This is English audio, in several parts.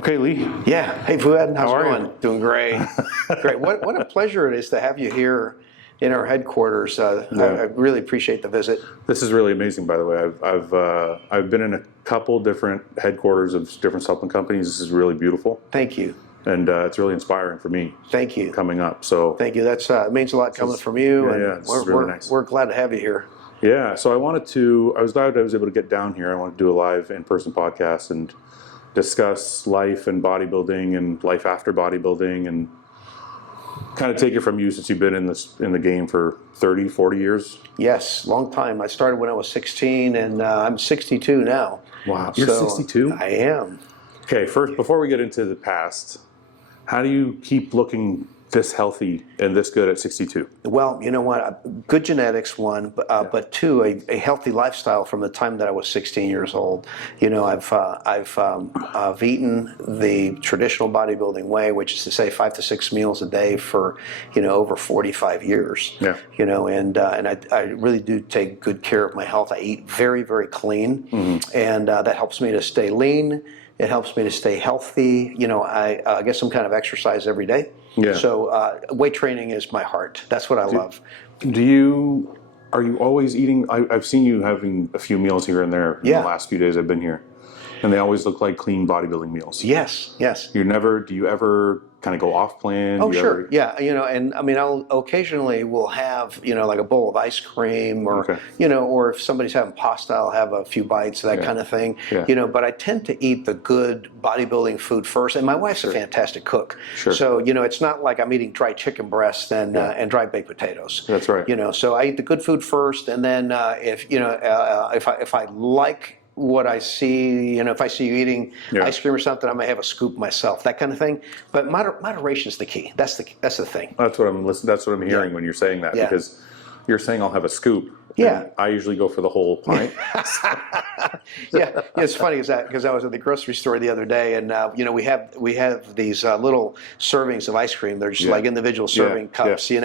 Okay, Lee. Yeah. Hey, Fouad, how's How it are going? you? Doing great. Great. What a pleasure it is to have you here in our headquarters. I really appreciate the visit. This is really amazing, by the way. I've been in a couple different headquarters of different supplement companies. This is really beautiful, Thank you. and it's really inspiring for me. Thank you. Coming up. So Thank you. That's it means a lot coming from you, and this is really nice. we're glad to have you here. Yeah. So I was glad I was able to get down here. I wanted to do a live in-person podcast and discuss life and bodybuilding and life after bodybuilding and kind of take it from you, since you've been in the game for 30, 40 years. Yes, long time. I started when I was 16, and I'm 62 now. Wow, you're So 62? I am. Okay, first, before we get into the past, how do you keep looking this healthy and this good at 62? Well, you know what? Good genetics, one, but two, a healthy lifestyle from the time that I was 16 years old. You know, I've eaten the traditional bodybuilding way, which is to say 5 to 6 meals a day for, over 45 years. Yeah. And I really do take good care of my health. I eat very, very clean, and that helps me to stay lean. It helps me to stay healthy. I get some kind of exercise every day. Yeah. So weight training is my heart. That's what I love. Are you always eating? I've seen you having a few meals here and there in the last few days I've been here, and they always look like clean bodybuilding meals. Yes, yes. Do you ever kind of go off plan? Oh, sure. Yeah, and I mean, I'll occasionally will have, like a bowl of ice cream, or, or if somebody's having pasta, I'll have a few bites, that kind of thing. Yeah. But I tend to eat the good bodybuilding food first, and my wife's a fantastic cook. Sure. So, it's not like I'm eating dry chicken breast and dry baked potatoes. That's right. So I eat the good food first, and then if I like what I see, if I see you eating ice cream or something, I may have a scoop myself, that kind of thing. But moderation is the key. That's the thing. That's what I'm hearing when you're saying that, because you're saying I'll have a scoop. Yeah. I usually go for the whole pint. Yeah, it's funny because I was at the grocery store the other day, and we have these little servings of ice cream. They're just like individual serving cups, And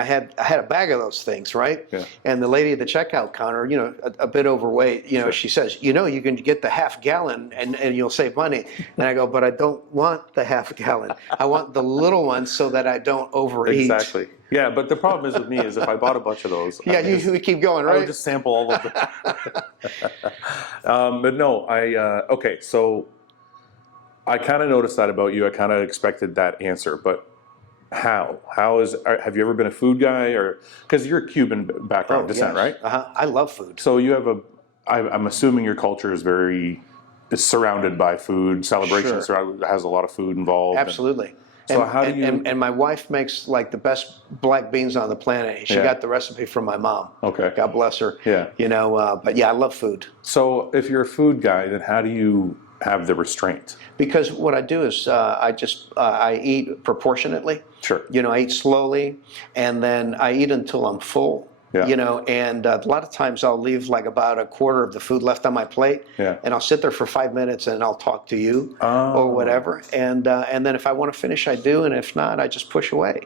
I had a bag of those things, right? Yeah. And the lady at the checkout counter, a bit overweight, she says, you can get the half gallon and you'll save money. And I go, but I don't want the half gallon. I want the little one so that I don't overeat. Exactly. Yeah, but the problem is with me is if I bought a bunch of those, you keep going, right? I would just sample all of them. But no, okay. So I kind of noticed that about you. I kind of expected that answer, but how? Have you ever been a food guy, or because you're a Cuban background descent, right? I love food. So you have I'm assuming your culture is surrounded by food. Celebrations has a lot of food involved. Absolutely. So and my wife makes like the best black beans on the planet. She got the recipe from my mom. Okay. God bless her. Yeah. But yeah, I love food. So if you're a food guy, then how do you have the restraint? Because what I do is I eat proportionately. Sure. I eat slowly, and then I eat until I'm full. Yeah. And a lot of times I'll leave like about a quarter of the food left on my plate, and I'll sit there for 5 minutes and I'll talk to you or whatever, and then if I want to finish, I do, and if not, I just push away.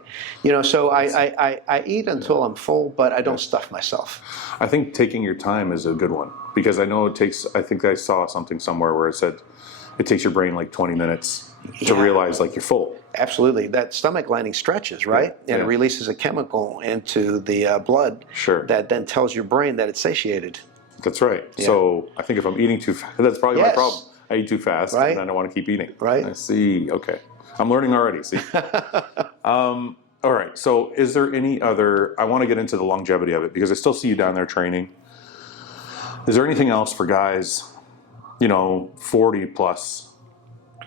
So I eat until I'm full, but I don't stuff myself. I think taking your time is a good one, because I know I think I saw something somewhere where it said it takes your brain like 20 minutes to realize like you're full. Absolutely. That stomach lining stretches, right? And it releases a chemical into the blood that then tells your brain that it's satiated. That's right. Yeah. So I think if I'm eating too fast, that's probably my problem. I eat too fast, and I don't want to keep eating. Right. I see. Okay. I'm learning already. See. All right. So is there any other, I want to get into the longevity of it, because I still see you down there training. Is there anything else for guys, 40 plus,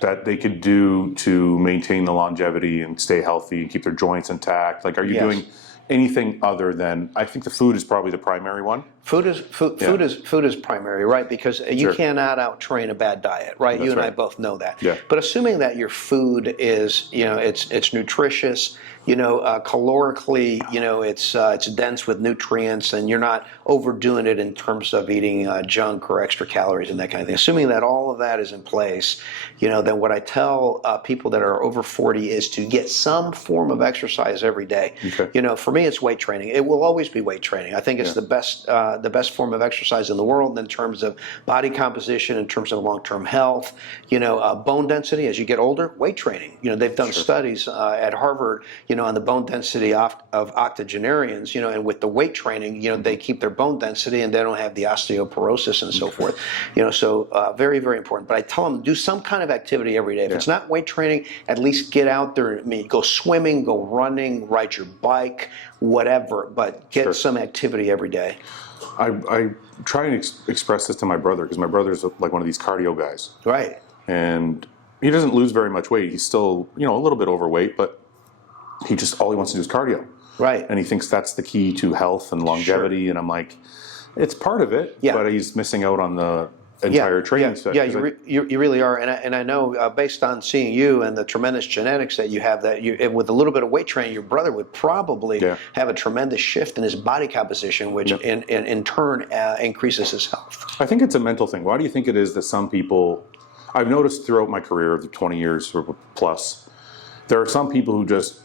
that they could do to maintain the longevity and stay healthy and keep their joints intact? Like, are you doing anything other than, I think the food is probably the primary one? Food is primary, right? Because you cannot out-train a bad diet, right? You and I both know that. Yeah. But assuming that your food is, it's nutritious, calorically, it's dense with nutrients, and you're not overdoing it in terms of eating junk or extra calories and that kind of thing. Assuming that all of that is in place, then what I tell people that are over 40 is to get some form of exercise every day. Okay. For me, it's weight training. It will always be weight training. I think it's the best the best form of exercise in the world in terms of body composition, in terms of long-term health. Bone density as you get older, weight training. They've done studies at Harvard, on the bone density of octogenarians, and with the weight training, they keep their bone density and they don't have the osteoporosis and so forth. So very, very important. But I tell them, do some kind of activity every day. If it's not weight training, at least get out there. Go swimming, go running, ride your bike, whatever, but get some activity every day. I try and express this to my brother, because my brother's like one of these cardio guys. Right. And he doesn't lose very much weight. He's still, a little bit overweight, but all he wants to do is cardio. Right. And he thinks that's the key to health and longevity. And I'm like, it's part of it, but he's missing out on the entire training set. Yeah, you really are. And I know based on seeing you and the tremendous genetics that you have, that with a little bit of weight training, your brother would probably have a tremendous shift in his body composition, which in turn increases his health. I think it's a mental thing. Why do you think it is that some people, I've noticed throughout my career of 20 years or plus, there are some people who just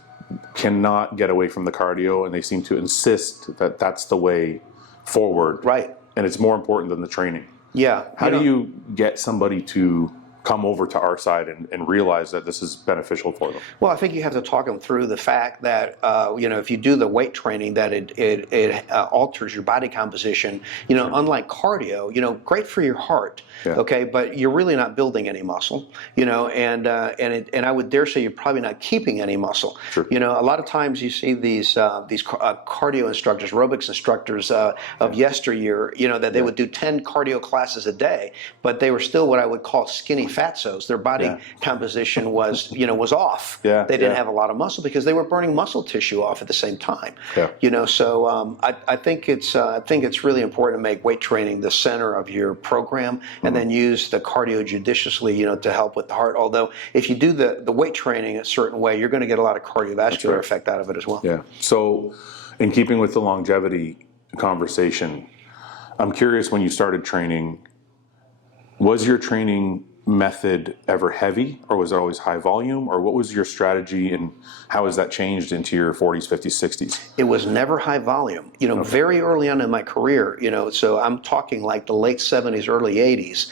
cannot get away from the cardio, and they seem to insist that that's the way forward. Right. And it's more important than the training. Yeah. How do you get somebody to come over to our side and realize that this is beneficial for them? Well, I think you have to talk them through the fact that if you do the weight training, that it alters your body composition. Unlike cardio, great for your heart. Okay, but you're really not building any muscle. And I would dare say you're probably not keeping any muscle. Sure. A lot of times you see these cardio instructors, aerobics instructors of yesteryear. That they would do 10 cardio classes a day, but they were still what I would call skinny fatsos. Their body composition was off. They didn't have a lot of muscle because they were burning muscle tissue off at the same time. So I think it's really important to make weight training the center of your program, and then use the cardio judiciously, to help with the heart. Although if you do the weight training a certain way, you're going to get a lot of cardiovascular effect out of it as well. Yeah. So in keeping with the longevity conversation, I'm curious, when you started training, was your training method ever heavy, or was it always high volume, or what was your strategy, and how has that changed into your 40s, 50s, 60s? It was never high volume. Very early on in my career, so I'm talking like the late 70s, early 80s.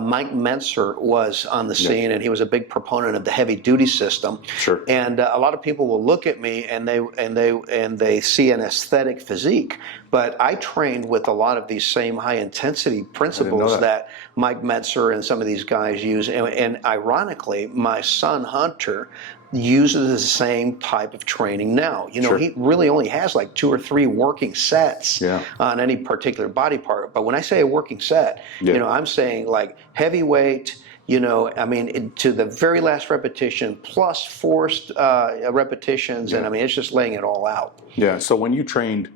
Mike Mentzer was on the scene, and he was a big proponent of the heavy duty system. Sure. And a lot of people will look at me and they see an aesthetic physique, but I trained with a lot of these same high intensity principles that Mike Mentzer and some of these guys use. And ironically, my son Hunter uses the same type of training now. He really only has like 2 or 3 working sets on any particular body part. But when I say a working set, I'm saying like heavy weight, to the very last repetition plus forced repetitions. And it's just laying it all out. Yeah. So when you trained,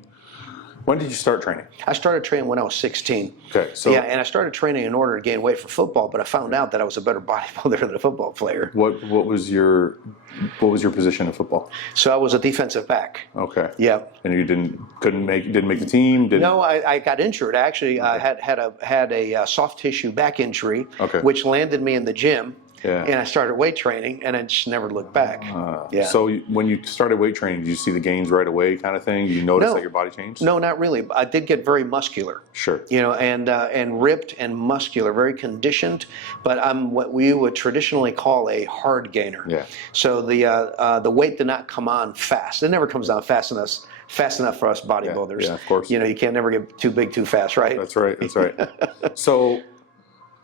when did you start training? I started training when I was 16. Okay, so and I started training in order to gain weight for football, but I found out that I was a better bodybuilder than a football player. What was your position in football? So I was a defensive back. Okay. Yeah. And you didn't make the team? No, I got injured. Actually, I had a soft tissue back injury, which landed me in the gym. Yeah. And I started weight training, and I just never looked back. So when you started weight training, did you see the gains right away, kind of thing? Did you notice that your body changed? No, not really. I did get very muscular. Sure. And ripped and muscular, very conditioned. But I'm what we would traditionally call a hard gainer. Yeah. So the weight did not come on fast. It never comes on fast enough for us bodybuilders. Yeah, of course. You can't never get too big too fast, right? That's right. So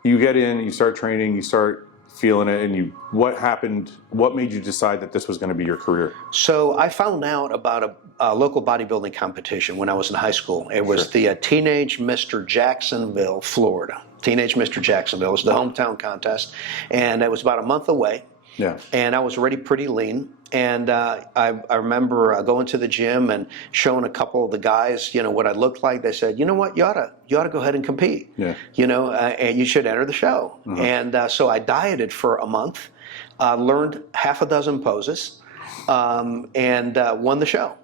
you get in, you start training, you start feeling it, and what happened? What made you decide that this was going to be your career? So I found out about a local bodybuilding competition when I was in high school. It was the Teenage Mr. Jacksonville, Florida. Teenage Mr. Jacksonville was the hometown contest, and it was about a month away. Yeah. And I was already pretty lean. And I remember going to the gym and showing a couple of the guys, what I looked like. They said, you know what, you ought to go ahead and compete. Yeah. And you should enter the show. And so I dieted for a month, learned half a dozen poses, and won the show,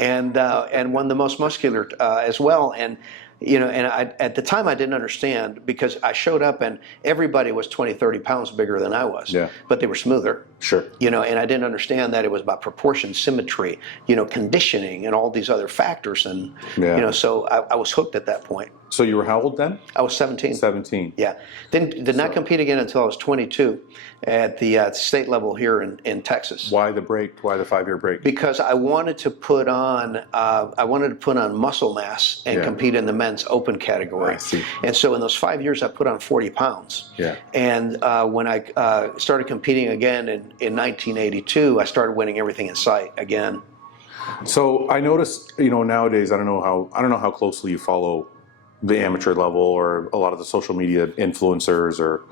and won the most muscular as well. And and at the time I didn't understand, because I showed up and everybody was 20, 30 pounds bigger than I was, but they were smoother. Sure. And I didn't understand that it was about proportion, symmetry, conditioning and all these other factors. And, so I was hooked at that point. So you were how old then? I was 17. 17. Yeah. Then did not compete again until I was 22 at the state level here in Texas. Why the break? Why the 5-year break? Because I wanted to put on muscle mass and compete in the men's open category. I see. And so in those 5 years, I put on 40 pounds. Yeah. And when I started competing again in 1982, I started winning everything in sight again. So I notice, nowadays, I don't know how closely you follow the amateur level or a lot of the social media influencers, or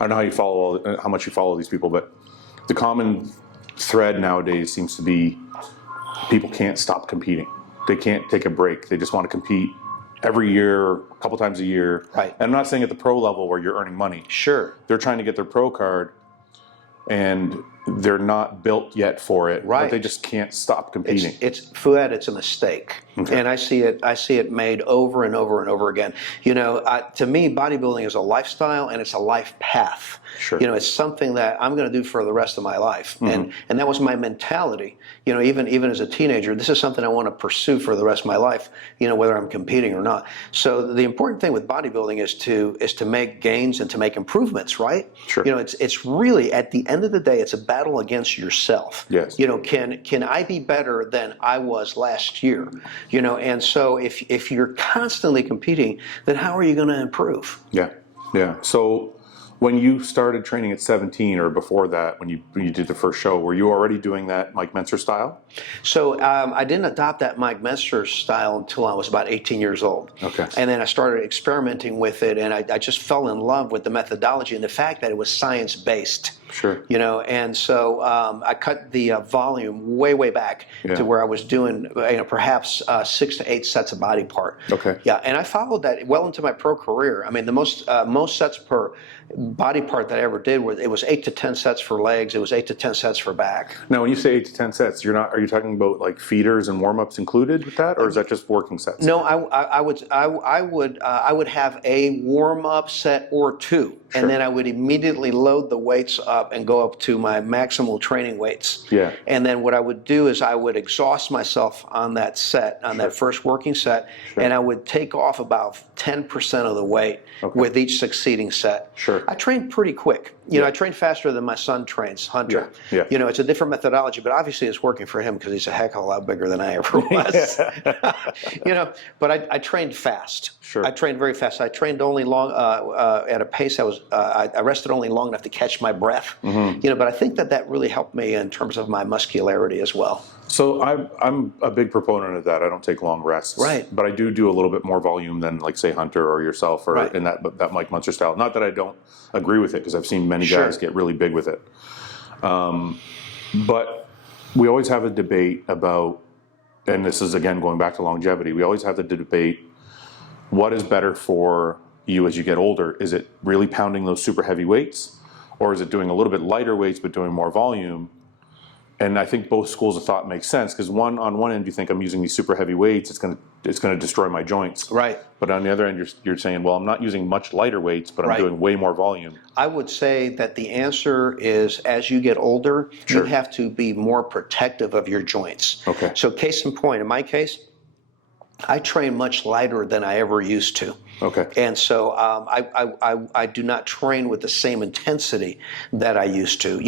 I don't know how much you follow these people, but the common thread nowadays seems to be people can't stop competing. They can't take a break. They just want to compete every year, a couple times a year. Right. And I'm not saying at the pro level where you're earning money. Sure. They're trying to get their pro card and they're not built yet for it, right? But they just can't stop competing. Fouad, it's a mistake, and I see it made over and over and over again. To me, bodybuilding is a lifestyle and it's a life path. Sure. It's something that I'm going to do for the rest of my life, and that was my mentality. Even as a teenager, this is something I want to pursue for the rest of my life. Whether I'm competing or not. So the important thing with bodybuilding is to make gains and to make improvements, right? Sure. It's really, at the end of the day, it's a battle against yourself. Yes. Can I be better than I was last year? And so if you're constantly competing, then how are you going to improve? Yeah. So when you started training at 17 or before that, when you did the first show, were you already doing that Mike Mentzer style? So I didn't adopt that Mike Mentzer style until I was about 18 years old. Okay. And then I started experimenting with it, and I just fell in love with the methodology and the fact that it was science-based. Sure. And so I cut the volume way back to where I was doing perhaps 6 to 8 sets of body part. Okay. Yeah, and I followed that well into my pro career. I mean, the most sets per body part that I ever did was 8 to 10 sets for legs. It was 8 to 10 sets for back. Now, when you say 8 to 10 sets, are you talking about like feeders and warm-ups included with that, or is that just working sets? No, I would have a warm-up set or two. Sure. And then I would immediately load the weights up and go up to my maximal training weights. Yeah. And then what I would do is I would exhaust myself on that set, on that first working set, and I would take off about 10% of the weight with each succeeding set. Sure. I trained pretty quick. I trained faster than my son trains, Hunter. Yeah. It's a different methodology, but obviously it's working for him because he's a heck of a lot bigger than I ever was. But I trained fast. Sure. I trained very fast. I trained only long at a pace I rested only long enough to catch my breath. But I think that really helped me in terms of my muscularity as well. So I'm a big proponent of that. I don't take long rests. Right. But I do a little bit more volume than, like, say, Hunter or yourself, or in that Mike Mentzer style. Not that I don't agree with it, because I've seen many guys get really big with it. But we always have a debate about, and this is again going back to longevity, we always have the debate, what is better for you as you get older? Is it really pounding those super heavy weights, or is it doing a little bit lighter weights but doing more volume? And I think both schools of thought make sense, because on one end you think, I'm using these super heavy weights, it's going to destroy my joints. Right. But on the other end you're saying, well, I'm not using much lighter weights, but I'm doing way more volume. I would say that the answer is, as you get older, you have to be more protective of your joints. Okay. So case in point, in my case, I train much lighter than I ever used to. Okay. And so I do not train with the same intensity that I used to.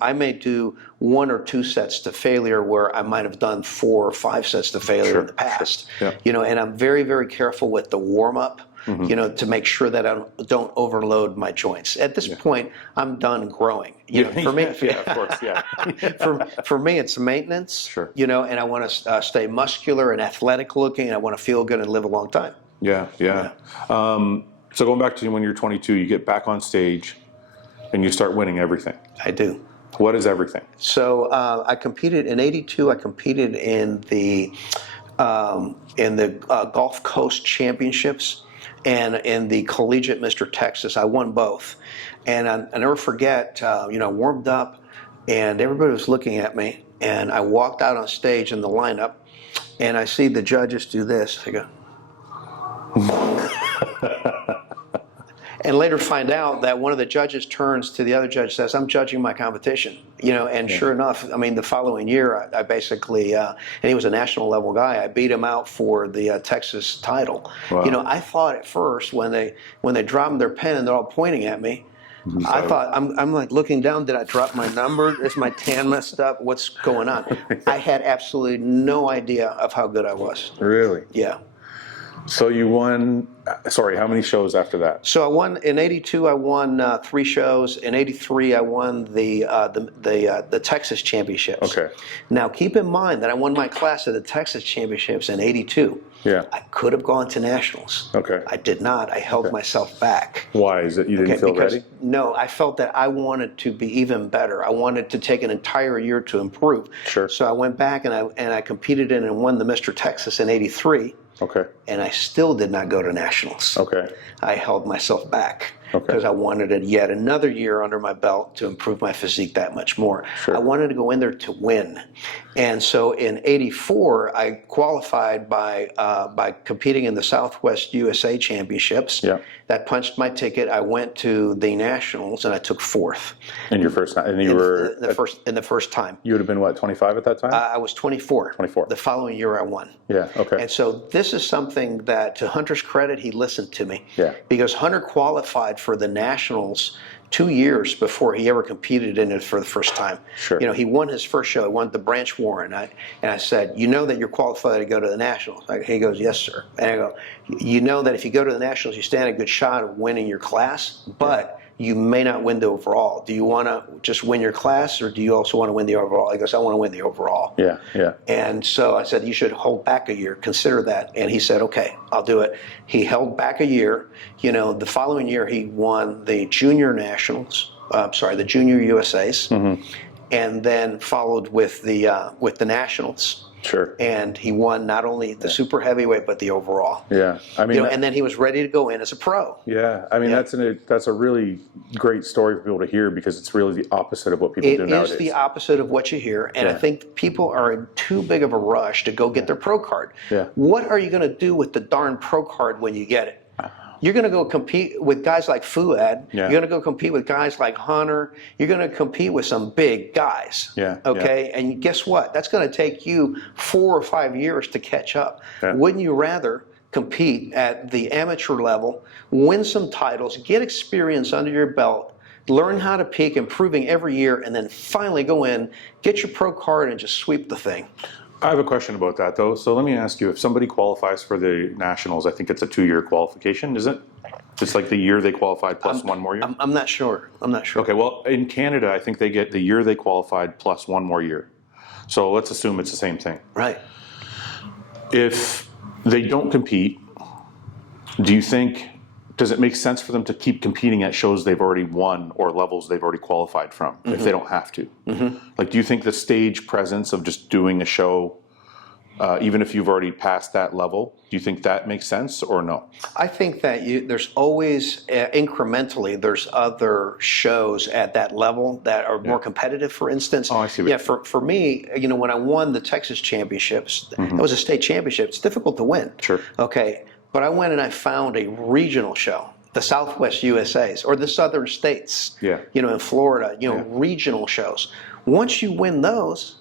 I may do 1 or 2 sets to failure where I might have done 4 or 5 sets to failure in the past. Sure. Yeah. And I'm very, very careful with the warm up. To make sure that I don't overload my joints. At this point, I'm done growing. For me, of course, yeah. for me, it's maintenance. Sure. And I want to stay muscular and athletic looking. And I want to feel good and live a long time. Yeah. So going back to when you're 22, you get back on stage, and you start winning everything. I do. What is everything? So I competed in '82. I competed in the Gulf Coast Championships. And in the collegiate Mr. Texas, I won both. And I never forget, warmed up, and everybody was looking at me. And I walked out on stage in the lineup, and I see the judges do this. I go, And later find out that one of the judges turns to the other judge and says, I'm judging my competition. And sure enough, I mean, the following year, I basically, and he was a national level guy, I beat him out for the Texas title. Wow. I thought at first when they dropped their pen and they're all pointing at me, I thought, I'm like looking down, did I drop my number? Is my tan messed up? What's going on? I had absolutely no idea of how good I was. Really? Yeah. So you won, sorry, how many shows after that? So I won, in '82 I won 3 shows. In '83 I won the Texas Championships. Okay. Now keep in mind that I won my class at the Texas Championships in '82. Yeah. I could have gone to nationals. Okay. I did not. I held myself back. Why? Is it you didn't feel ready? No, I felt that I wanted to be even better. I wanted to take an entire year to improve. Sure. So I went back and I competed in and won the Mr. Texas in '83. Okay. And I still did not go to nationals. Okay. I held myself back Okay. because I wanted yet another year under my belt to improve my physique that much more. Sure. I wanted to go in there to win. And so in '84, I qualified by competing in the Southwest USA Championships. Yeah. That punched my ticket. I went to the nationals and I took 4th. In your first time, and you were in the first time. You would have been what, 25 at that time? I was 24. 24. The following year I won. Yeah. Okay. And so this is something that, to Hunter's credit, he listened to me. Yeah. Because Hunter qualified for the nationals 2 years before he ever competed in it for the first time. Sure. He won his first show. He won the Branch Warren. And I said, you know that you're qualified to go to the nationals? He goes, yes, sir. And I go, you know that if you go to the nationals, you stand a good shot of winning your class, but you may not win the overall. Do you want to just win your class, or do you also want to win the overall? He goes, I want to win the overall. Yeah, yeah. And so I said, you should hold back a year, consider that. And he said, okay, I'll do it. He held back a year. The following year he won the junior nationals, the junior USAs, and then followed with the nationals. Sure. And he won not only the super heavyweight, but the overall. Yeah, I mean, and then he was ready to go in as a pro. Yeah, I mean, that's a really great story for people to hear, because it's really the opposite of what people do nowadays. It is the opposite of what you hear, and I think people are in too big of a rush to go get their pro card. Yeah. What are you going to do with the darn pro card when you get it? You're going to go compete with guys like Fouad. Yeah. You're going to go compete with guys like Hunter. You're going to compete with some big guys. Yeah. Okay. Yeah. And guess what? That's going to take you 4 or 5 years to catch up. Yeah. Wouldn't you rather compete at the amateur level, win some titles, get experience under your belt, learn how to peak, improving every year, and then finally go in, get your pro card, and just sweep the thing? I have a question about that, though. So let me ask you, if somebody qualifies for the nationals, I think it's a 2-year qualification, is it? It's like the year they qualified plus one more year? I'm not sure. I'm not sure. Okay, well, in Canada, I think they get the year they qualified plus 1 more year. So let's assume it's the same thing. Right. If they don't compete, does it make sense for them to keep competing at shows they've already won or levels they've already qualified from, if they don't have to? Like, do you think the stage presence of just doing a show, even if you've already passed that level, do you think that makes sense or no? I think that there's always, incrementally, there's other shows at that level that are more competitive, for instance. Oh, I see. For me, when I won the Texas Championships, it was a state championship. It's difficult to win. Sure. Okay. But I went and I found a regional show, the Southwest USAs, or the Southern States, in Florida, regional shows. Once you win those,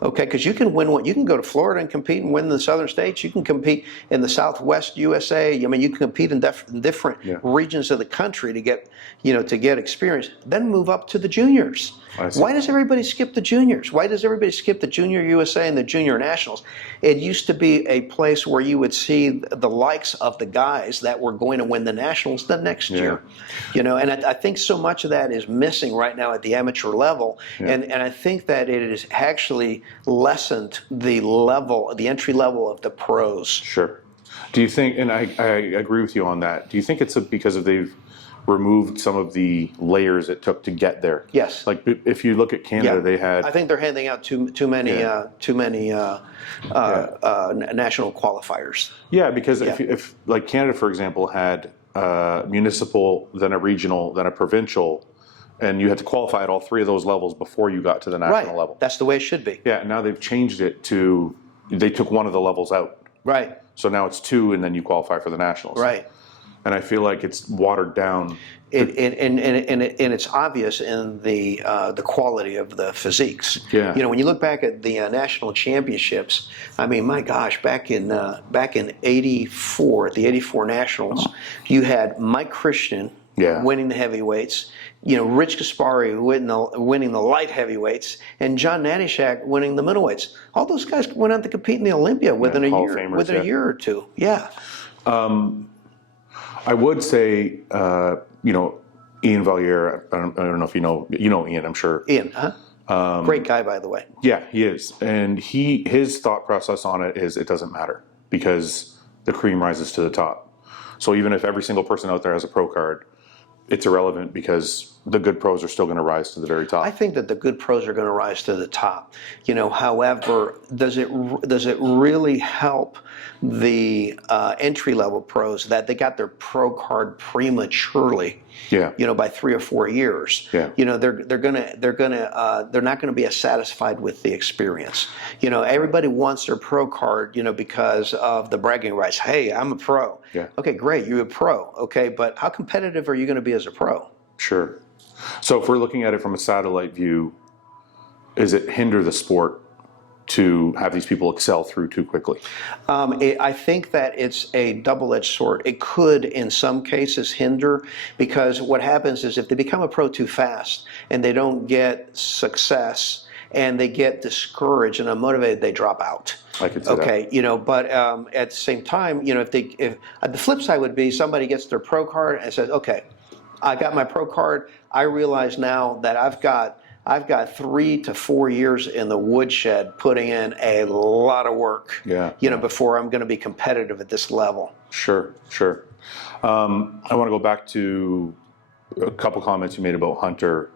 okay, because you can win you can go to Florida and compete and win the Southern States. You can compete in the Southwest USA. I mean, you can compete in different regions of the country to get, to get experience. Then move up to the juniors. Why does everybody skip the juniors? Why does everybody skip the Junior USA and the Junior Nationals? It used to be a place where you would see the likes of the guys that were going to win the Nationals the next year. And I think so much of that is missing right now at the amateur level. And I think that it has actually lessened the entry level of the pros. Sure. Do you think, and I agree with you on that, do you think it's because they've removed some of the layers it took to get there? Yes. Like, if you look at Canada, they had... I think they're handing out too many national qualifiers. Yeah, because if like Canada, for example, had municipal, then a regional, then a provincial, and you had to qualify at all 3 of those levels before you got to the national level. That's the way it should be. Yeah, and now they've changed it to, they took one of the levels out. Right. So now it's 2, and then you qualify for the nationals. Right. and I feel like it's watered down. And it's obvious in the quality of the physiques. Yeah. You know, when you look back at the national championships, I mean, my gosh, back in '84, at the '84 Nationals, you had Mike Christian winning the heavyweights. You know, Rich Gaspari winning the light heavyweights, and John Natashak winning the middleweights. All those guys went on to compete in the Olympia within a year or two. Yeah. I would say, you know, Ian Valier. I don't know if you know Ian. I'm sure. Ian, huh? Great guy, by the way. Yeah, he is, and his thought process on it is it doesn't matter because the cream rises to the top. So even if every single person out there has a pro card, it's irrelevant because the good pros are still going to rise to the very top. I think that the good pros are going to rise to the top. You know, however, does it really help the entry level pros that they got their pro card prematurely? Yeah. You know, by 3 or 4 years. Yeah. You know, they're not gonna be as satisfied with the experience. You know, everybody wants their pro card, you know, because of the bragging rights. Hey, I'm a pro. Yeah. Okay, great, you're a pro. Okay, but how competitive are you going to be as a pro? Sure. So if we're looking at it from a satellite view, does it hinder the sport to have these people excel through too quickly? I think that it's a double-edged sword. It could, in some cases, hinder, because what happens is if they become a pro too fast and they don't get success and they get discouraged and unmotivated, they drop out. I could see that. You know, but at the same time, you know, if the flip side would be somebody gets their pro card and says, okay, I got my pro card. I realize now that I've got 3 to 4 years in the woodshed putting in a lot of work, you know, before I'm going to be competitive at this level. Sure. I want to go back to a couple comments you made about Hunter.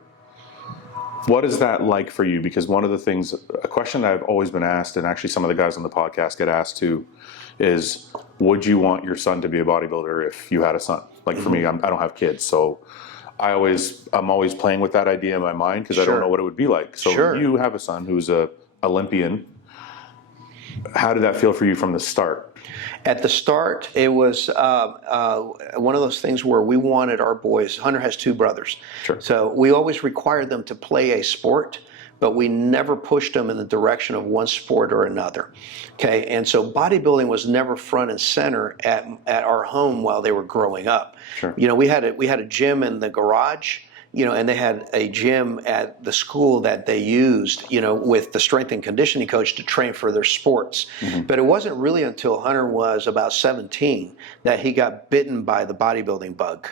What is that like for you? Because one of the things, a question that I've always been asked, and actually some of the guys on the podcast get asked too, is would you want your son to be a bodybuilder if you had a son? Like for me, I don't have kids, so I'm always playing with that idea in my mind because I don't know what it would be like. So you have a son who's a Olympian. How did that feel for you from the start? At the start, it was one of those things where we wanted our boys. Hunter has 2 brothers, so we always required them to play a sport, but we never pushed them in the direction of one sport or another. Okay, and so bodybuilding was never front and center at our home while they were growing up. You know, we had a gym in the garage. You know, and they had a gym at the school that they used, you know, with the strength and conditioning coach to train for their sports. But it wasn't really until Hunter was about 17 that he got bitten by the bodybuilding bug.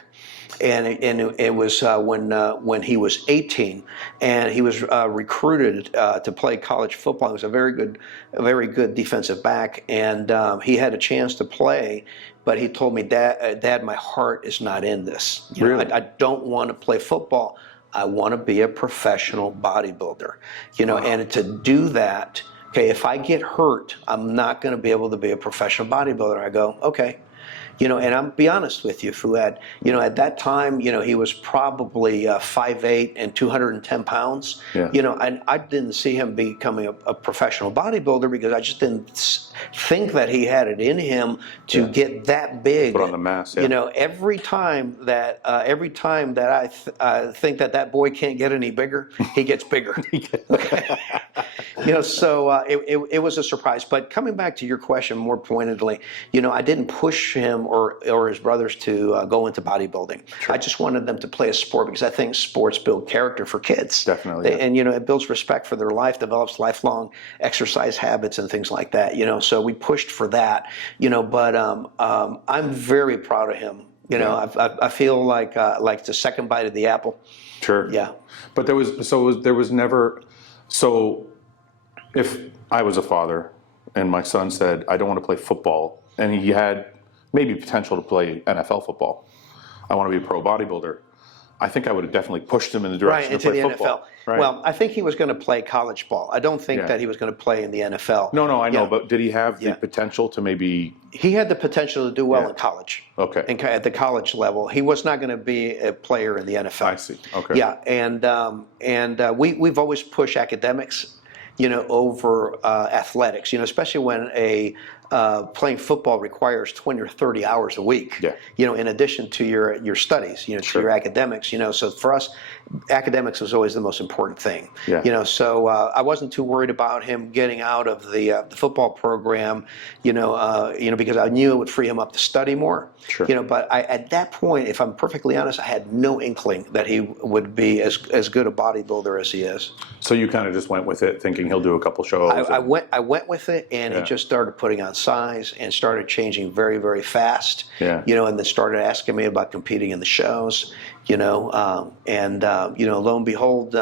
And it was when he was 18, and he was recruited to play college football. He was a very good defensive back, and he had a chance to play. But he told me, Dad, my heart is not in this. You know, I don't want to play football. I want to be a professional bodybuilder. You know, and to do that, okay, if I get hurt, I'm not going to be able to be a professional bodybuilder. I go, okay. You know, and I'll be honest with you, Fouad, you know, at that time, you know, he was probably 5'8" and 210 pounds. You know, I didn't see him becoming a professional bodybuilder because I just didn't think that he had it in him to get that big. Put on the mass, You know, every time that I think that boy can't get any bigger, he gets bigger. You know, so it was a surprise. But coming back to your question more pointedly, you know, I didn't push him or his brothers to go into bodybuilding. I just wanted them to play a sport because I think sports build character for kids. Definitely. And, you know, it builds respect for their life, develops lifelong exercise habits and things like that, you know. So we pushed for that, you know, but I'm very proud of him. You know, I feel like it's a second bite of the apple. Sure. Yeah. But there was never. So if I was a father and my son said, I don't want to play football, and he had maybe potential to play NFL football, I want to be a pro bodybuilder, I think I would have definitely pushed him in the direction into to play the football. NFL. Right. Well, I think he was going to play college ball. I don't think that he was going to play in the NFL. No, I know, but did he have the potential to maybe? He had the potential to do well in college. Okay. And at the college level, he was not going to be a player in the NFL. I see. Okay. Yeah, and we've always pushed academics, you know, over athletics. You know, especially when a playing football requires 20 or 30 hours a week. Yeah. You know, in addition to your studies, you know, to your academics. You know, so for us, academics was always the most important thing. Yeah. You know, so I wasn't too worried about him getting out of the football program. You know, because I knew it would free him up to study more. Sure. You know, but at that point, if I'm perfectly honest, I had no inkling that he would be as good a bodybuilder as he is. So you kind of just went with it, thinking he'll do a couple shows. I went with it, and he just started putting on size and started changing very, very fast. Yeah. You know, and then started asking me about competing in the shows. You know, you know, lo and behold,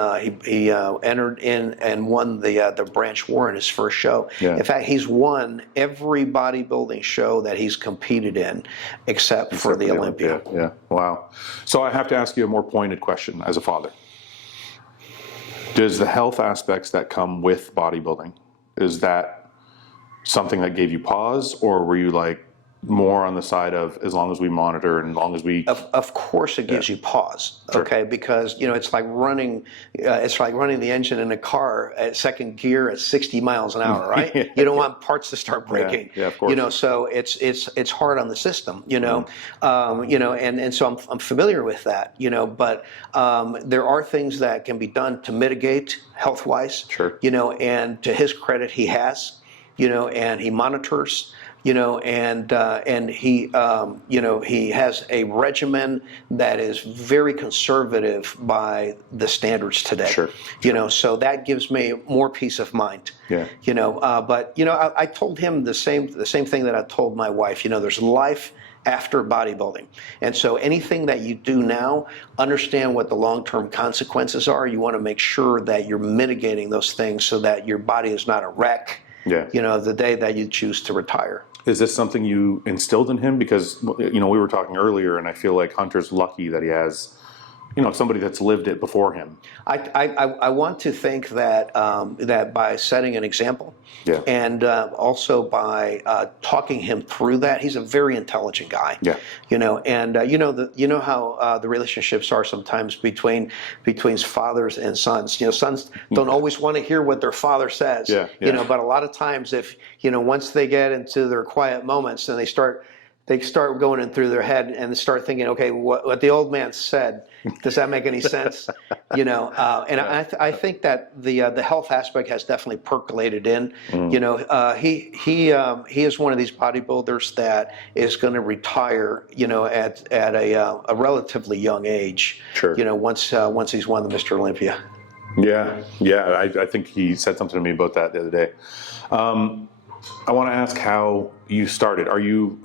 he entered in and won the Branch War in his first show. Yeah. In fact, he's won every bodybuilding show that he's competed in, except for the Olympia. Yeah. Wow. So I have to ask you a more pointed question as a father. Does the health aspects that come with bodybuilding, is that something that gave you pause, or were you like more on the side of as long as we monitor and as long as we? Of course, it gives you pause, okay? Because you know it's like running the engine in a car at second gear at 60 miles an hour, right? You don't want parts to start breaking. Yeah, of course. You know, so it's hard on the system. You know, you know, and so I'm familiar with that. You know, but there are things that can be done to mitigate health-wise. Sure. You know, and to his credit, he has. You know, and he monitors. You know, and he, you know, he has a regimen that is very conservative by the standards today. Sure. You know, so that gives me more peace of mind. Yeah. You know, but you know, I told him the same thing that I told my wife. You know, there's life after bodybuilding, and so anything that you do now, understand what the long-term consequences are. You want to make sure that you're mitigating those things so that your body is not a wreck. Yeah. You know, the day that you choose to retire. Is this something you instilled in him? Because, you know, we were talking earlier, and I feel like Hunter's lucky that he has, you know, somebody that's lived it before him. I want to think that that by setting an example, and also by talking him through that, he's a very intelligent guy. Yeah. You know, and you know how the relationships are sometimes between fathers and sons. You know, sons don't always want to hear what their father says. Yeah. You know, but a lot of times, if you know, once they get into their quiet moments, then they start going in through their head and start thinking, okay, what the old man said, does that make any sense? You know, and I think that the health aspect has definitely percolated in. You know, he is one of these bodybuilders that is going to retire, you know, at a relatively young age. Sure. You know, once he's won the Mr. Olympia. Yeah. I think he said something to me about that the other day. I want to ask how you started. Are you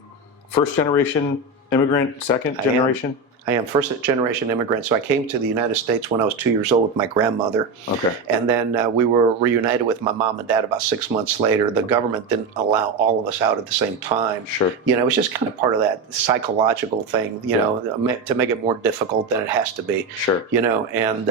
first generation immigrant, second generation? I am first generation immigrant. So I came to the United States when I was 2 years old with my grandmother. Okay. And then we were reunited with my mom and dad about 6 months later. The government didn't allow all of us out at the same time. Sure. You know, it was just kind of part of that psychological thing, you know, to make it more difficult than it has to be. Sure. You know, and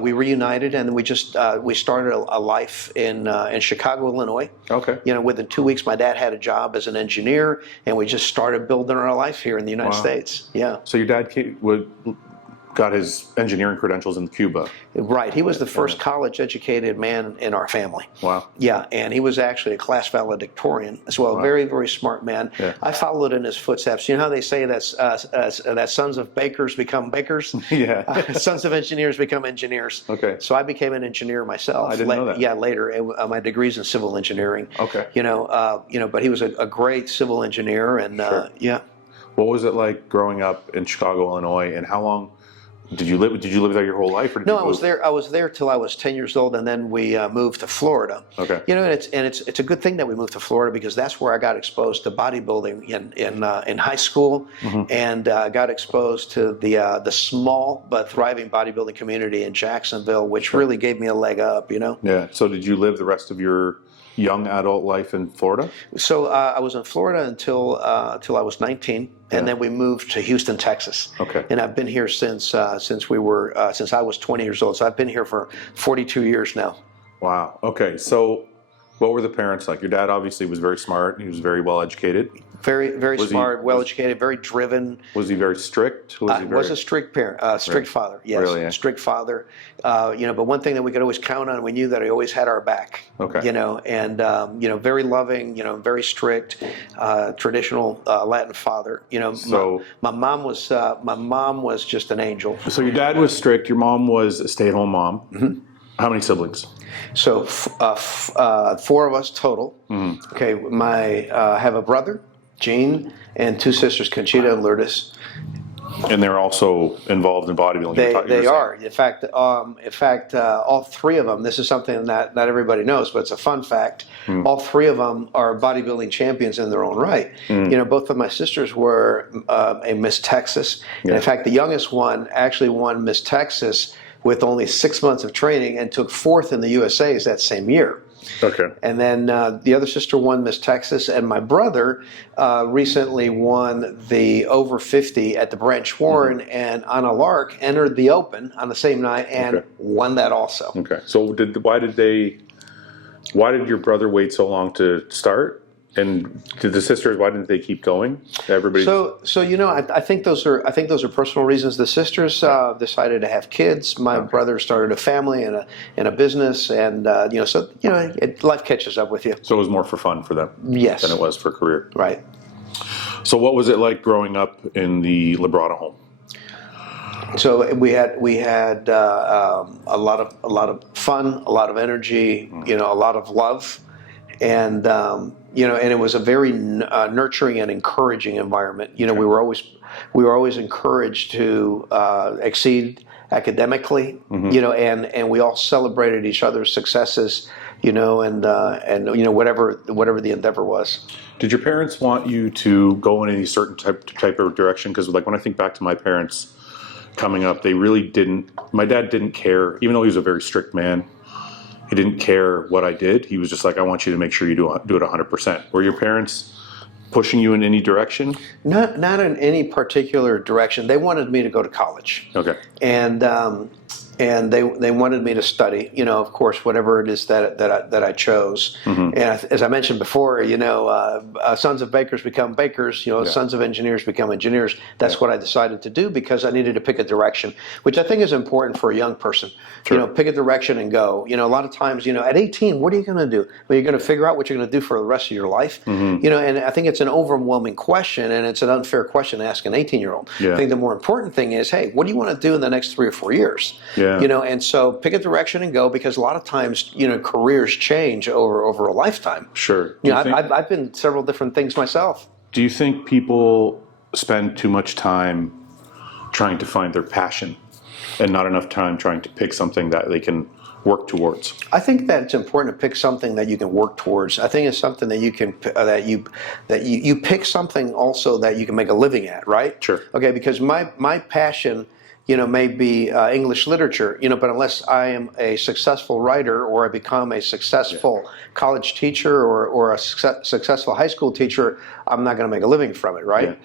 we reunited, and we just we started a life in Chicago, Illinois. Okay. You know, within 2 weeks, my dad had a job as an engineer, and we just started building our life here in the United States. Yeah. So your dad got his engineering credentials in Cuba. Right. He was the first college-educated man in our family. Wow. Yeah, and he was actually a class valedictorian as well. Wow. Very, very smart man. Yeah. I followed in his footsteps. You know how they say that sons of bakers become bakers? Yeah. Sons of engineers become engineers. Okay. So I became an engineer myself. I didn't know that. Yeah, later. My degree's in civil engineering. Okay. You know, but he was a great civil engineer, and yeah. What was it like growing up in Chicago, Illinois, and how long? Did you live there your whole life? Or did you move? I was there till I was 10 years old, and then we moved to Florida. Okay. You know, and it's a good thing that we moved to Florida, because that's where I got exposed to bodybuilding in high school, and got exposed to the small but thriving bodybuilding community in Jacksonville, which really gave me a leg up. You know. Yeah. So did you live the rest of your young adult life in Florida? So I was in Florida until I was 19, and then we moved to Houston, Texas. Okay. And I've been here since I was 20 years old. So I've been here for 42 years now. Wow. Okay. So What were the parents like? Your dad obviously was very smart. He was very well educated. Very, very smart, well educated, very driven. Was he very strict? Was a strict parent, strict father. Yes, really, yeah. Strict father. But one thing that we could always count on, we knew that he always had our back. Okay. And very loving. Very strict, traditional Latin father. So my mom was just an angel. So your dad was strict. Your mom was a stay-at-home mom. Mm-hmm. How many siblings? So 4 of us total. Mm-hmm. Okay, I have a brother, Gene, and 2 sisters, Conchita and Lourdes. And they're also involved in bodybuilding. They are. In fact, all 3 of them. This is something that not everybody knows, but it's a fun fact. All 3 of them are bodybuilding champions in their own right. Both of my sisters were a Miss Texas, and in fact, the youngest one actually won Miss Texas with only 6 months of training and took 4th in the USA's that same year. Okay. And then the other sister won Miss Texas, and my brother recently won the over 50 at the Branch Warren, and Anna Lark entered the Open on the same night and won that also. Okay. So why did your brother wait so long to start? And to the sisters, why didn't they keep going? Everybody. So I think those are personal reasons. The sisters decided to have kids. My brother started a family and a business, and life catches up with you. So it was more for fun for them, yes, than it was for career. Right. So what was it like growing up in the Labrada home? So we had a lot of fun, a lot of energy, a lot of love. And and it was a very nurturing and encouraging environment. We were always encouraged to exceed academically. And we all celebrated each other's successes. And whatever the endeavor was. Did your parents want you to go in any certain type of direction? Because when I think back to my parents coming up, they really didn't. My dad didn't care, even though he was a very strict man. He didn't care what I did. He was just like, I want you to make sure you do it 100%. Were your parents pushing you in any direction? Not in any particular direction. They wanted me to go to college. Okay. And they wanted me to study, of course, whatever it is that I chose. And as I mentioned before, sons of bakers become bakers, sons of engineers become engineers. That's what I decided to do because I needed to pick a direction, which I think is important for a young person. Sure. Pick a direction and go. A lot of times, at 18, what are you going to do? Well, you're going to figure out what you're going to do for the rest of your life. And I think it's an overwhelming question, and it's an unfair question to ask an 18-year-old. I think the more important thing is, hey, what do you want to do in the next 3 or 4 years? And so pick a direction and go, because a lot of times, careers change over a lifetime. Sure. I've been several different things myself. Do you think people spend too much time trying to find their passion and not enough time trying to pick something that they can work towards? I think that it's important to pick something that you can work towards. I think it's something that you can you pick something also that you can make a living at, right? Sure. Okay, because my passion may be English literature, but unless I am a successful writer or I become a successful college teacher or a successful high school teacher, I'm not going to make a living from it, right?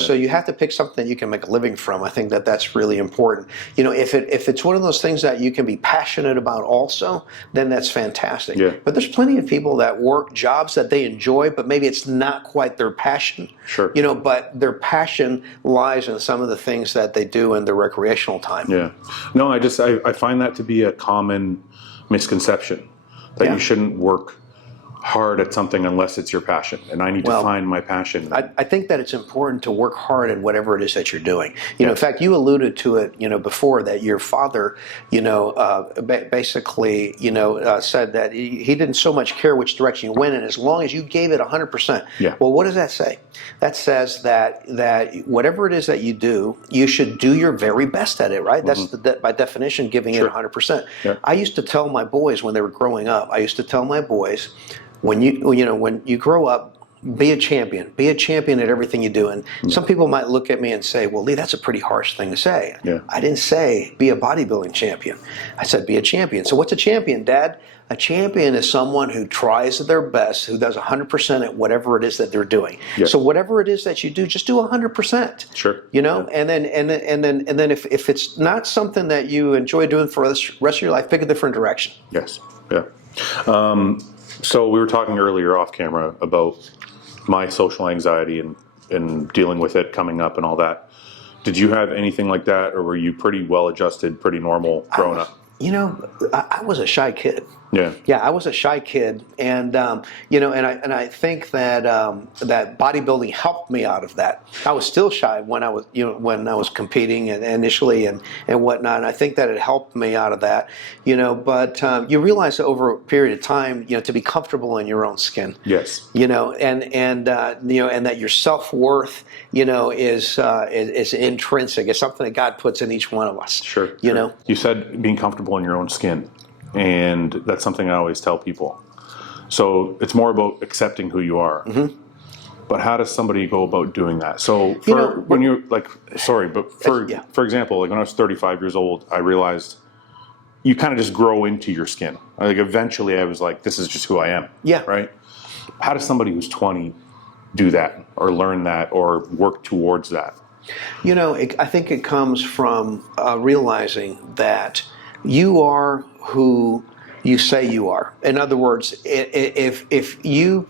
So you have to pick something that you can make a living from. I think that that's really important. If it's one of those things that you can be passionate about also, then that's fantastic. But there's plenty of people that work jobs that they enjoy, but maybe it's not quite their passion. Sure. But their passion lies in some of the things that they do in their recreational time. No, I find that to be a common misconception, that you shouldn't work hard at something unless it's your passion, and I need to find my passion. I think that it's important to work hard at whatever it is that you're doing. In fact, you alluded to it, before, that your father, basically, said that he didn't so much care which direction you went in as long as you gave it 100%. Well, what does that say? That says that whatever it is that you do, you should do your very best at it, right? That's by definition giving it 100%. I used to tell my boys when they were growing up, when you grow up, be a champion. Be a champion at everything you do. And some people might look at me and say, well, Lee, that's a pretty harsh thing to say. I didn't say be a bodybuilding champion. I said be a champion. So what's a champion, Dad? A champion is someone who tries their best, who does 100% at whatever it is that they're doing. So whatever it is that you do, just do 100%. Sure. And then if it's not something that you enjoy doing for the rest of your life, pick a different direction. Yes. So we were talking earlier off camera about my social anxiety and dealing with it coming up and all that. Did you have anything like that, or were you pretty well adjusted, pretty normal growing up? I was a shy kid. Yeah. Yeah, I was a shy kid, and I think that that bodybuilding helped me out of that. I was still shy when I was competing and initially and whatnot. And I think that it helped me out of that. But you realize that over a period of time, to be comfortable in your own skin. Yes. And that your self-worth, is intrinsic. It's something that God puts in each one of us. Sure. You said being comfortable in your own skin. And that's something I always tell people. So it's more about accepting who you are. Mm-hmm. But how does somebody go about doing that? So when you're like, for example, like when I was 35 years old, I realized you kind of just grow into your skin. Like eventually I was like, this is just who I am. Yeah. Right? How does somebody who's 20 do that or learn that or work towards that? I think it comes from realizing that you are who you say you are. In other words, if you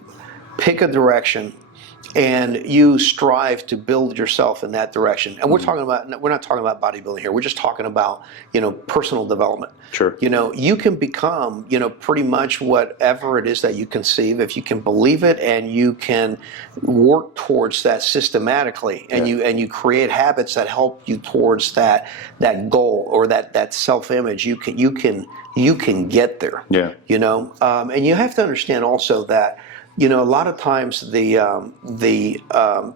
pick a direction and you strive to build yourself in that direction, and we're not talking about bodybuilding here. We're just talking about personal development. Sure. You can become pretty much whatever it is that you conceive if you can believe it and you can work towards that systematically, and you create habits that help you towards that goal or that self-image. You can get there. Yeah. And you have to understand also that a lot of times the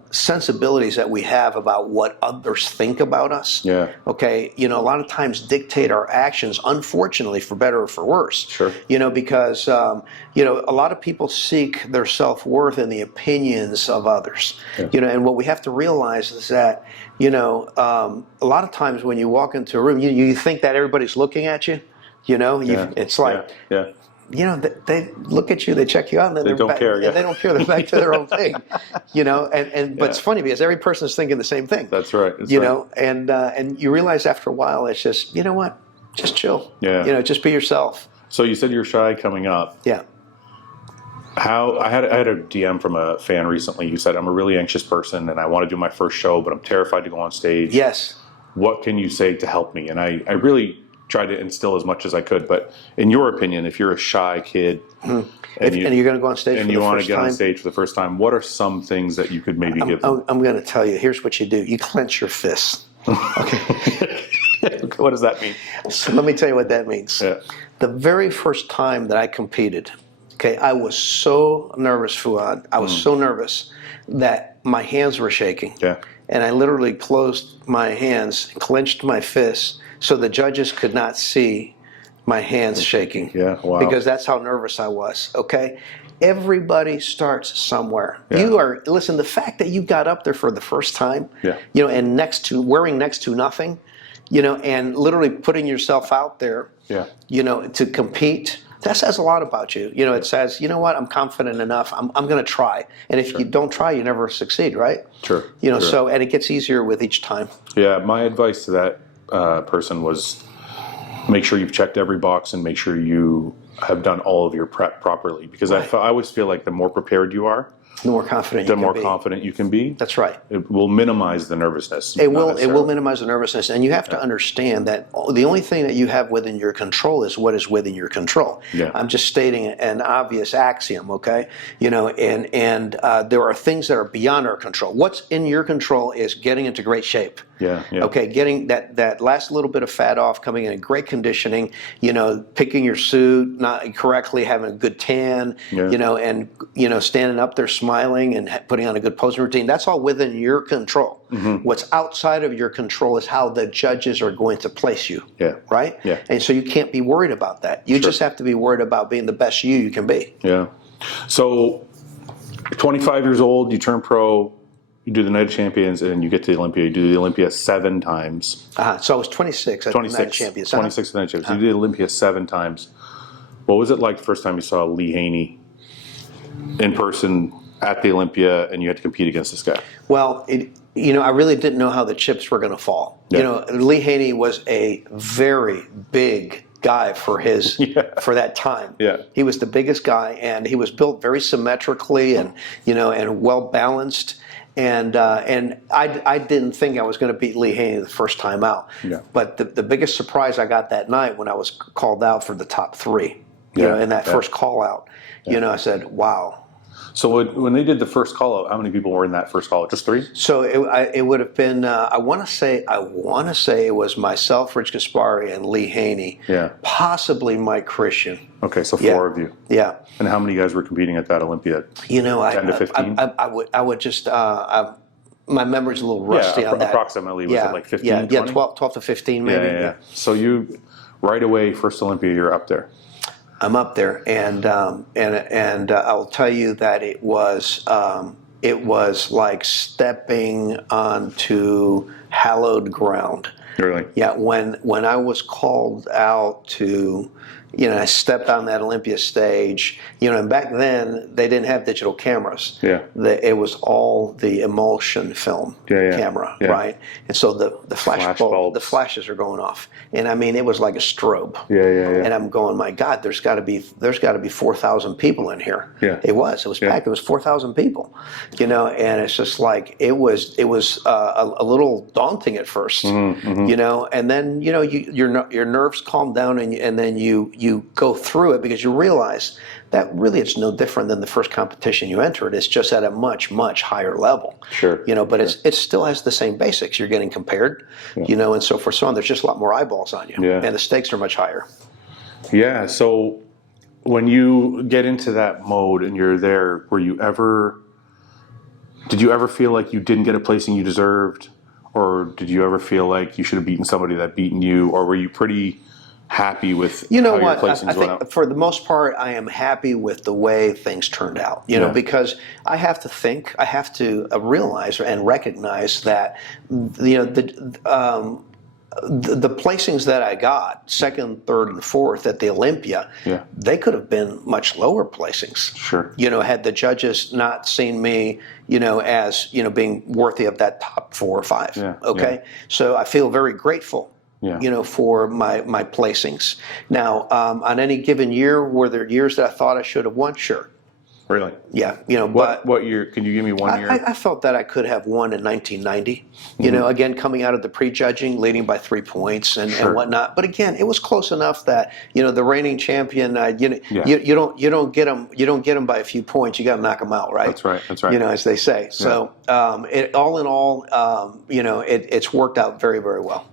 sensibilities that we have about what others think about us, okay, a lot of times dictate our actions, unfortunately, for better or for worse. Sure. Because a lot of people seek their self-worth in the opinions of others. Yeah. And what we have to realize is that a lot of times when you walk into a room, you think that everybody's looking at you. It's like. Yeah. They look at you, they check you out, and then they don't care. Yeah. They don't care. They're back to their own thing. But it's funny because every person is thinking the same thing. That's right. And you realize after a while, it's just just chill. Yeah. Just be yourself. So you said you're shy coming up. Yeah. I had a DM from a fan recently who said, I'm a really anxious person and I want to do my first show, but I'm terrified to go on stage. Yes. What can you say to help me? And I really tried to instill as much as I could. But in your opinion, if you're a shy kid and you're going to go on stage and you want to get on stage for the first time, what are some things that you could maybe give them? I'm going to tell you. Here's what you do. You clench your fists. Okay. What does that mean? So let me tell you what that means. Yeah. The very first time that I competed, okay, I was so nervous, Fouad. I was so nervous that my hands were shaking. Yeah. And I literally closed my hands, clenched my fists, so the judges could not see my hands shaking. Yeah, wow. Because that's how nervous I was, okay? Everybody starts somewhere. Yeah. Listen, the fact that you got up there for the first time, and wearing next to nothing, and literally putting yourself out there, to compete, that says a lot about you. It says, what, I'm confident enough, I'm going to try. And if you don't try, you never succeed, right? Sure. So, and it gets easier with each time. Yeah, my advice to that person was make sure you've checked every box and make sure you have done all of your prep properly, because I always feel like the more prepared you are, the more confident confident you can be. That's right. It will minimize the nervousness. It will minimize the nervousness, and you have to understand that the only thing that you have within your control is what is within your control. Yeah. I'm just stating an obvious axiom, okay? And there are things that are beyond our control. What's in your control is getting into great shape. Yeah. Okay, getting that last little bit of fat off, coming in great conditioning, picking your suit not correctly, having a good tan, and standing up there smiling and putting on a good posing routine. That's all within your control. Mm-hmm. What's outside of your control is how the judges are going to place you. Yeah. Right? Yeah. And so you can't be worried about that. You just have to be worried about being the best you can be. Yeah. So 25 years old, you turn pro, you do the Night of Champions, and you get to the Olympia. You do the Olympia 7 times. So I was 26 at the Night of Champions. 26 at the Night of Champions. You did Olympia 7 times. What was it like the first time you saw Lee Haney in person at the Olympia and you had to compete against this guy? Well, I really didn't know how the chips were going to fall. Yeah. Lee Haney was a very big guy for his for that time. Yeah. He was the biggest guy, and he was built very symmetrically and and well balanced. And I didn't think I was going to beat Lee Haney the first time out. Yeah. But the biggest surprise I got that night when I was called out for the top three, in that first call out, I said, wow. So when they did the first call out, how many people were in that first call out? Just 3? So it would have been. I want to say it was myself, Rich Gaspari, and Lee Haney. Yeah. Possibly Mike Christian. Okay, so 4 of you. Yeah. And how many guys were competing at that Olympia? 10 to 15. I would just. My memory's a little rusty on that. Approximately, was it like 15, 20? 12 to 15 maybe. Yeah. So you, right away, first Olympia, you're up there. I'm up there, and I'll tell you that it was like stepping onto hallowed ground. Really? Yeah. When I was called out to, I stepped on that Olympia stage, and back then they didn't have digital cameras. Yeah. It was all the emulsion film camera, right? And so the flashes are going off, and I mean it was like a strobe. Yeah. And I'm going, my God, there's got to be 4,000 people in here. Yeah. It was packed. It was 4,000 people, and it's just like it was a little daunting at first, and then your nerves calm down, and then you go through it because you realize that really it's no different than the first competition you entered. It's just at a much, much higher level. Sure. But it still has the same basics. You're getting compared, and so forth, so on. There's just a lot more eyeballs on you, and the stakes are much higher. Yeah. So when you get into that mode and you're there, did you ever feel like you didn't get a placing you deserved, or did you ever feel like you should have beaten somebody that beaten you, or were you pretty happy with how your placings went out? For the most part, I am happy with the way things turned out, because I have to realize and recognize that, the placings that I got, 2nd, 3rd, and 4th at the Olympia, they could have been much lower placings. Sure. Had the judges not seen me, as, being worthy of that top 4 or 5. Yeah. Okay. Yeah. So I feel very grateful. Yeah. For my placings. Now, on any given year, were there years that I thought I should have won? Sure. Really? Yeah. What year? Can you give me one year? I felt that I could have won in 1990. Again, coming out of the prejudging, leading by 3 points and whatnot. But again, it was close enough that the reigning champion. You don't get them by a few points. You got to knock them out, right? That's right. As they say. So, all in all, it's worked out very, very well.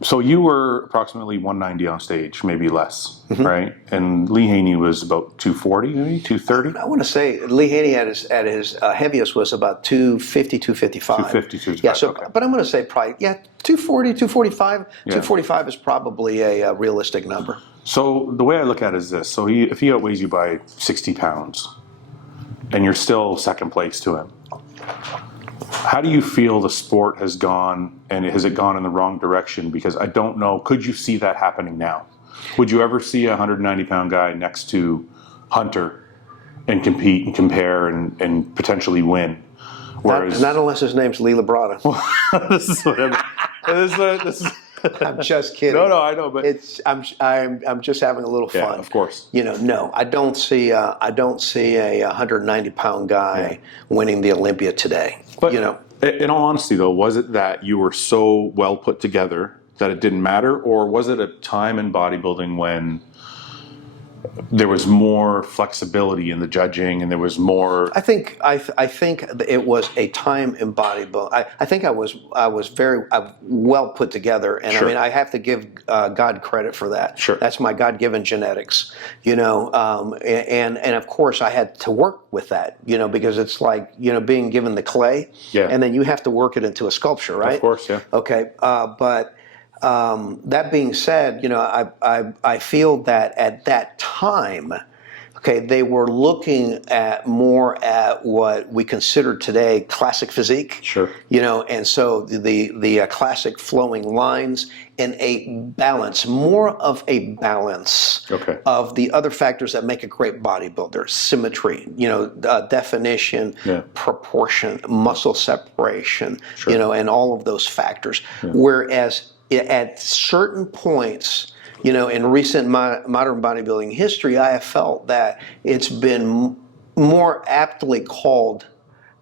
So you were approximately 190 on stage, maybe less, right? And Lee Haney was about 240, maybe 230. I want to say Lee Haney at his heaviest was about 250, 255. 250, 255. Yeah. So, okay. But I'm going to say probably 240, 245. 245 is probably a realistic number. So the way I look at it is this: so if he outweighs you by 60 pounds, and you're still second place to him. How do you feel the sport has gone, and has it gone in the wrong direction? Because I don't know, could you see that happening now? Would you ever see a 190-pound guy next to Hunter and compete and compare and potentially win? Whereas, not unless his name's Lee Labrada. This is whatever. This is. I'm just kidding. No, I know, but I'm just having a little fun. Yeah, of course. No, I don't see a 190-pound guy winning the Olympia today. But in all honesty, though, was it that you were so well put together that it didn't matter, or was it a time in bodybuilding when there was more flexibility in the judging and there was more? I think it was a time in bodybuilding. I think I was very well put together, and Sure. I mean I have to give God credit for that. Sure. That's my God-given genetics, and of course I had to work with that, because it's like being given the clay, and then you have to work it into a sculpture, right? Of course, yeah. Okay, but. That being said, I feel that at that time, they were looking more at what we consider today classic physique. Sure. And so the classic flowing lines and a balance, more of a balance of the other factors that make a great bodybuilder: symmetry, definition, proportion, muscle separation, and all of those factors. Whereas at certain points, in recent modern bodybuilding history, I have felt that it's been more aptly called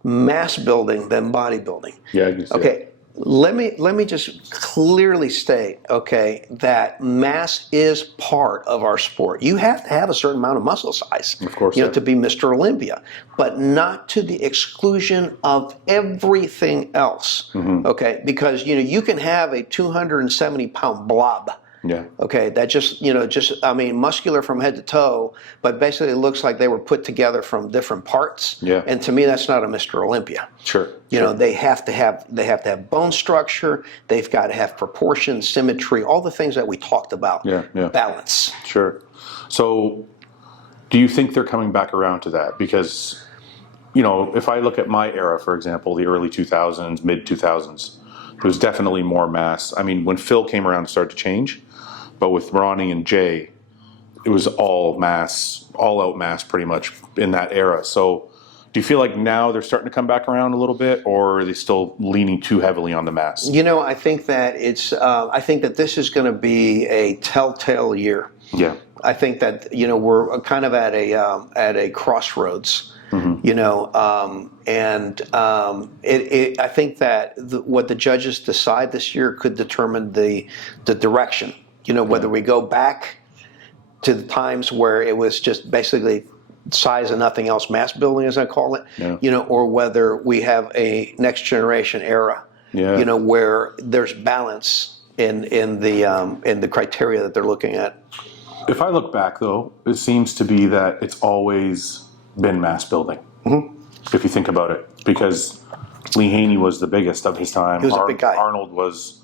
mass building than bodybuilding. Yeah, I can see okay. that. Let me just clearly state, okay, that mass is part of our sport. You have to have a certain amount of muscle size, of course, to be Mr. Olympia, but not to the exclusion of everything else. Okay, because you can have a 270-pound blob. Yeah. Okay, that just muscular from head to toe, but basically it looks like they were put together from different parts. Yeah. And to me, that's not a Mr. Olympia. Sure. They have to have bone structure. They've got to have proportion, symmetry, all the things that we talked about. Yeah. Balance. Sure. So, do you think they're coming back around to that? Because, if I look at my era, for example, the early 2000s, mid 2000s, there was definitely more mass. I mean, when Phil came around, it started to change. But with Ronnie and Jay, it was all mass, all out mass pretty much in that era. So do you feel like now they're starting to come back around a little bit, or are they still leaning too heavily on the mass? I think that I think that this is going to be a telltale year. Yeah. I think that, we're kind of at a crossroads. I think that what the judges decide this year could determine the direction. Whether we go back to the times where it was just basically size and nothing else, mass building, as I call it, or whether we have a next generation era, where there's balance in the criteria that they're looking at. If I look back, though, it seems to be that it's always been mass building. If you think about it, because Lee Haney was the biggest of his time. He was a big guy. Arnold was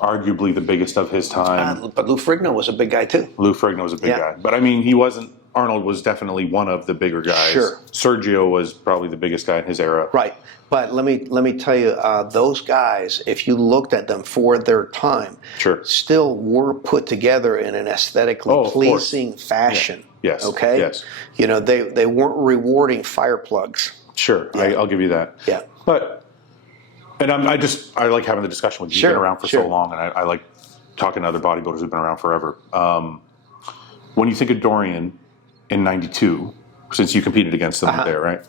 arguably the biggest of his time. But Lou Ferrigno was a big guy too. Lou Ferrigno was a big guy. But I mean, he wasn't, Arnold was definitely one of the bigger guys. Sure. Sergio was probably the biggest guy in his era. Right. But let me tell you, those guys, if you looked at them for their time, still were put together in an aesthetically pleasing fashion. Yeah. Yes. Okay? Yes. They weren't rewarding fire plugs. Sure. Yeah. I'll give you that. Yeah. But, and I like having the discussion with you. You've been around for so long, and I like talking to other bodybuilders who've been around forever. When you think of Dorian in 92, since you competed against them there, right?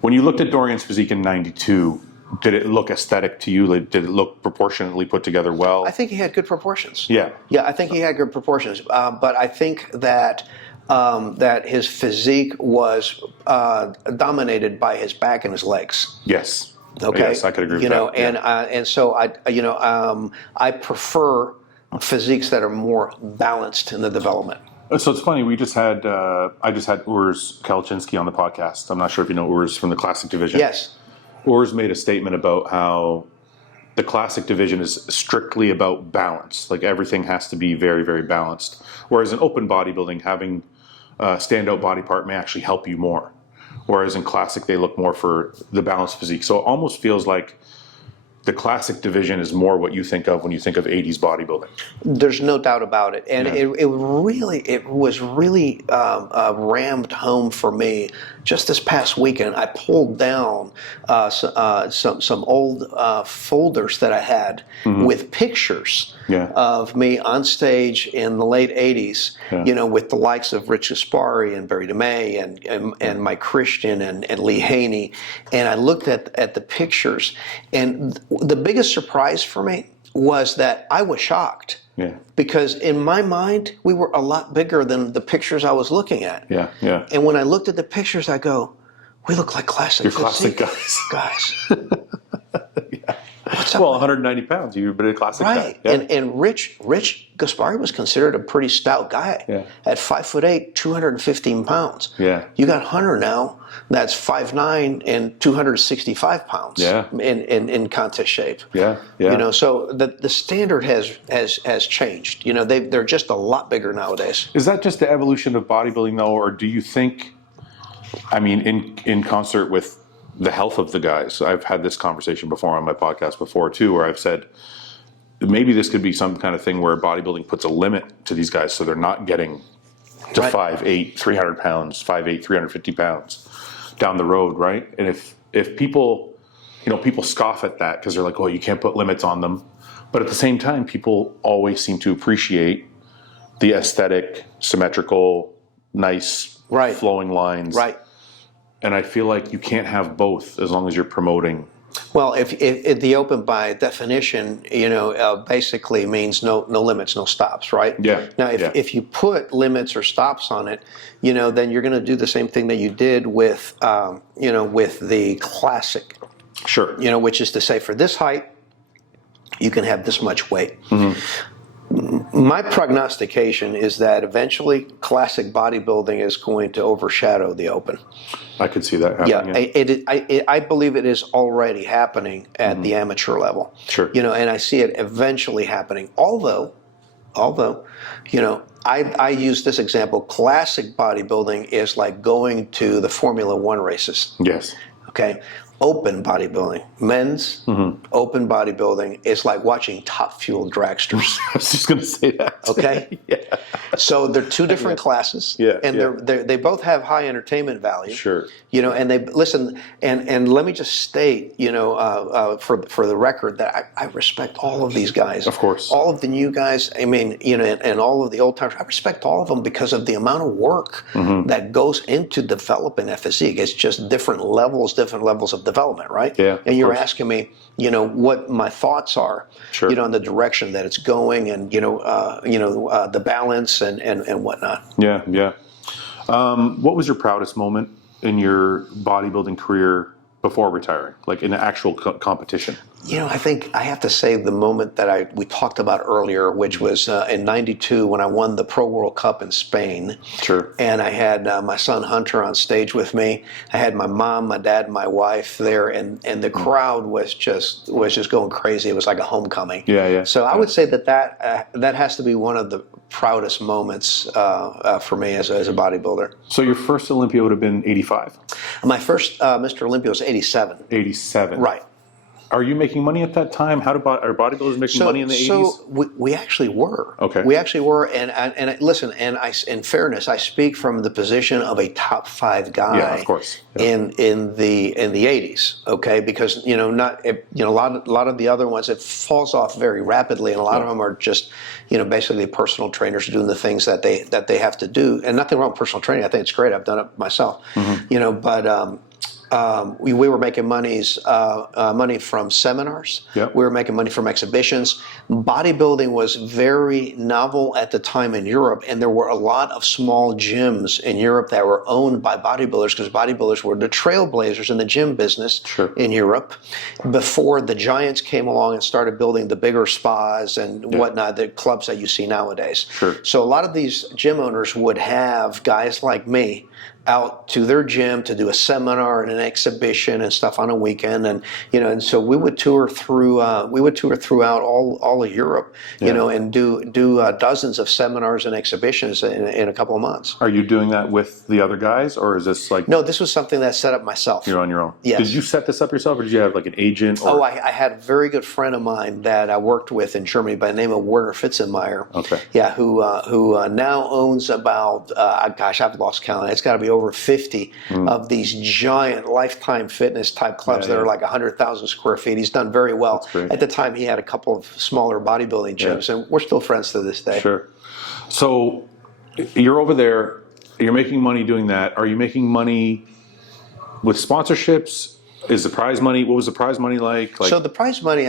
When you looked at Dorian's physique in 92, did it look aesthetic to you? Like, did it look proportionately put together well? I think he had good proportions. Yeah. Yeah, I think he had good proportions. But I think that that his physique was dominated by his back and his legs. Yes. Okay. Yes, I could agree with that. And so I prefer physiques that are more balanced in the development. So it's funny. I just had Urs Kalczynski on the podcast. I'm not sure if you know Urs from the classic division. Yes. Urs made a statement about how the classic division is strictly about balance. Like everything has to be very, very balanced. Whereas in open bodybuilding, having a standout body part may actually help you more. Whereas in classic, they look more for the balanced physique. So it almost feels like the classic division is more what you think of when you think of 80s bodybuilding. There's no doubt about it. And it was really rammed home for me just this past weekend. I pulled down some old folders that I had with pictures of me on stage in the late 80s, with the likes of Rich Gaspari and Barry DeMay and Mike Christian and Lee Haney. And I looked at the pictures, and the biggest surprise for me was that I was shocked. Yeah. Because in my mind, we were a lot bigger than the pictures I was looking at. Yeah, yeah. And when I looked at the pictures, I go, we look like classic. You're classic guys. Yeah. What's up? Well, 190 pounds. You've been a classic guy. Yeah. And Rich Gaspari was considered a pretty stout guy. Yeah. At 5'8", 215 pounds. Yeah. You got Hunter now, that's 5'9" and 265 pounds. Yeah. In contest shape. Yeah. Yeah. So the standard has changed. They're just a lot bigger nowadays. Is that just the evolution of bodybuilding, though, or do you think? I mean, in concert with the health of the guys. I've had this conversation before on my podcast before too, where I've said maybe this could be some kind of thing where bodybuilding puts a limit to these guys so they're not getting to 5'8", 300 pounds, 5'8", 350 pounds down the road, right? And if people people scoff at that because they're like, oh, you can't put limits on them. But at the same time, people always seem to appreciate the aesthetic, symmetrical, nice, flowing lines. Right. And I feel like you can't have both as long as you're promoting. Well, if the open by definition, basically means no limits, no stops, right? Yeah. Now, if you put limits or stops on it, then you're going to do the same thing that you did with, with the classic. Sure. Which is to say, for this height, you can have this much weight. My prognostication is that eventually classic bodybuilding is going to overshadow the open. I could see that happening. Yeah, I believe it is already happening at the amateur level. Sure. And I see it eventually happening. Although, I use this example. Classic bodybuilding is like going to the Formula One races. Yes. Okay. Open bodybuilding, men's open bodybuilding is like watching Top Fuel dragsters. I was just going to say that. Okay. Yeah. So they're two different classes. Yeah. And they both have high entertainment value. Sure. And they listen. And let me just state, for the record that I respect all of these guys. Of course. All of the new guys. I mean, and all of the old timers. I respect all of them because of the amount of work that goes into developing that physique. It's just different levels of development, right? Yeah. And you're asking me, what my thoughts are, sure. In the direction that it's going, and the balance and whatnot. Yeah, yeah. What was your proudest moment in your bodybuilding career before retiring, like in an actual competition? I think I have to say the moment that we talked about earlier, which was in '92 when I won the Pro World Cup in Spain. Sure. And I had my son Hunter on stage with me. I had my mom, my dad, and my wife there, and the crowd was just going crazy. It was like a homecoming. Yeah, yeah. So I would say that has to be one of the proudest moments for me as a bodybuilder. So your first Olympia would have been '85. My first Mr. Olympia was '87. '87. Right. Are you making money at that time? Are bodybuilders making money in the 80s? So we actually were. Okay. We actually were, and listen, and in fairness, I speak from the position of a top 5 guy. Yeah, of course. Yeah. In the 80s, okay, because a lot of the other ones, it falls off very rapidly, and a lot of them are just basically personal trainers doing the things that they have to do, and nothing wrong with personal training. I think it's great. I've done it myself. But. We were making money from seminars. Yep. We were making money from exhibitions. Bodybuilding was very novel at the time in Europe, and there were a lot of small gyms in Europe that were owned by bodybuilders, because bodybuilders were the trailblazers in the gym business in Europe before the giants came along and started building the bigger spas and whatnot, the clubs that you see nowadays. Sure. So a lot of these gym owners would have guys like me out to their gym to do a seminar and an exhibition and stuff on a weekend, and so we would tour throughout all of Europe, and do dozens of seminars and exhibitions in a couple of months. Are you doing that with the other guys, or is this like? No, this was something that I set up myself. You're on your own. Yes. Did you set this up yourself, or did you have like an agent? I had a very good friend of mine that I worked with in Germany by the name of Werner Fitzenmeyer. Okay. Yeah, who now owns about I've lost count. It's got to be over 50 of these giant Lifetime Fitness type clubs that are like 100,000 square feet. He's done very well. At the time, he had a couple of smaller bodybuilding gyms, and we're still friends to this day. Sure. So you're over there, you're making money doing that. Are you making money with sponsorships? Is the prize money? What was the prize money like? So the prize money,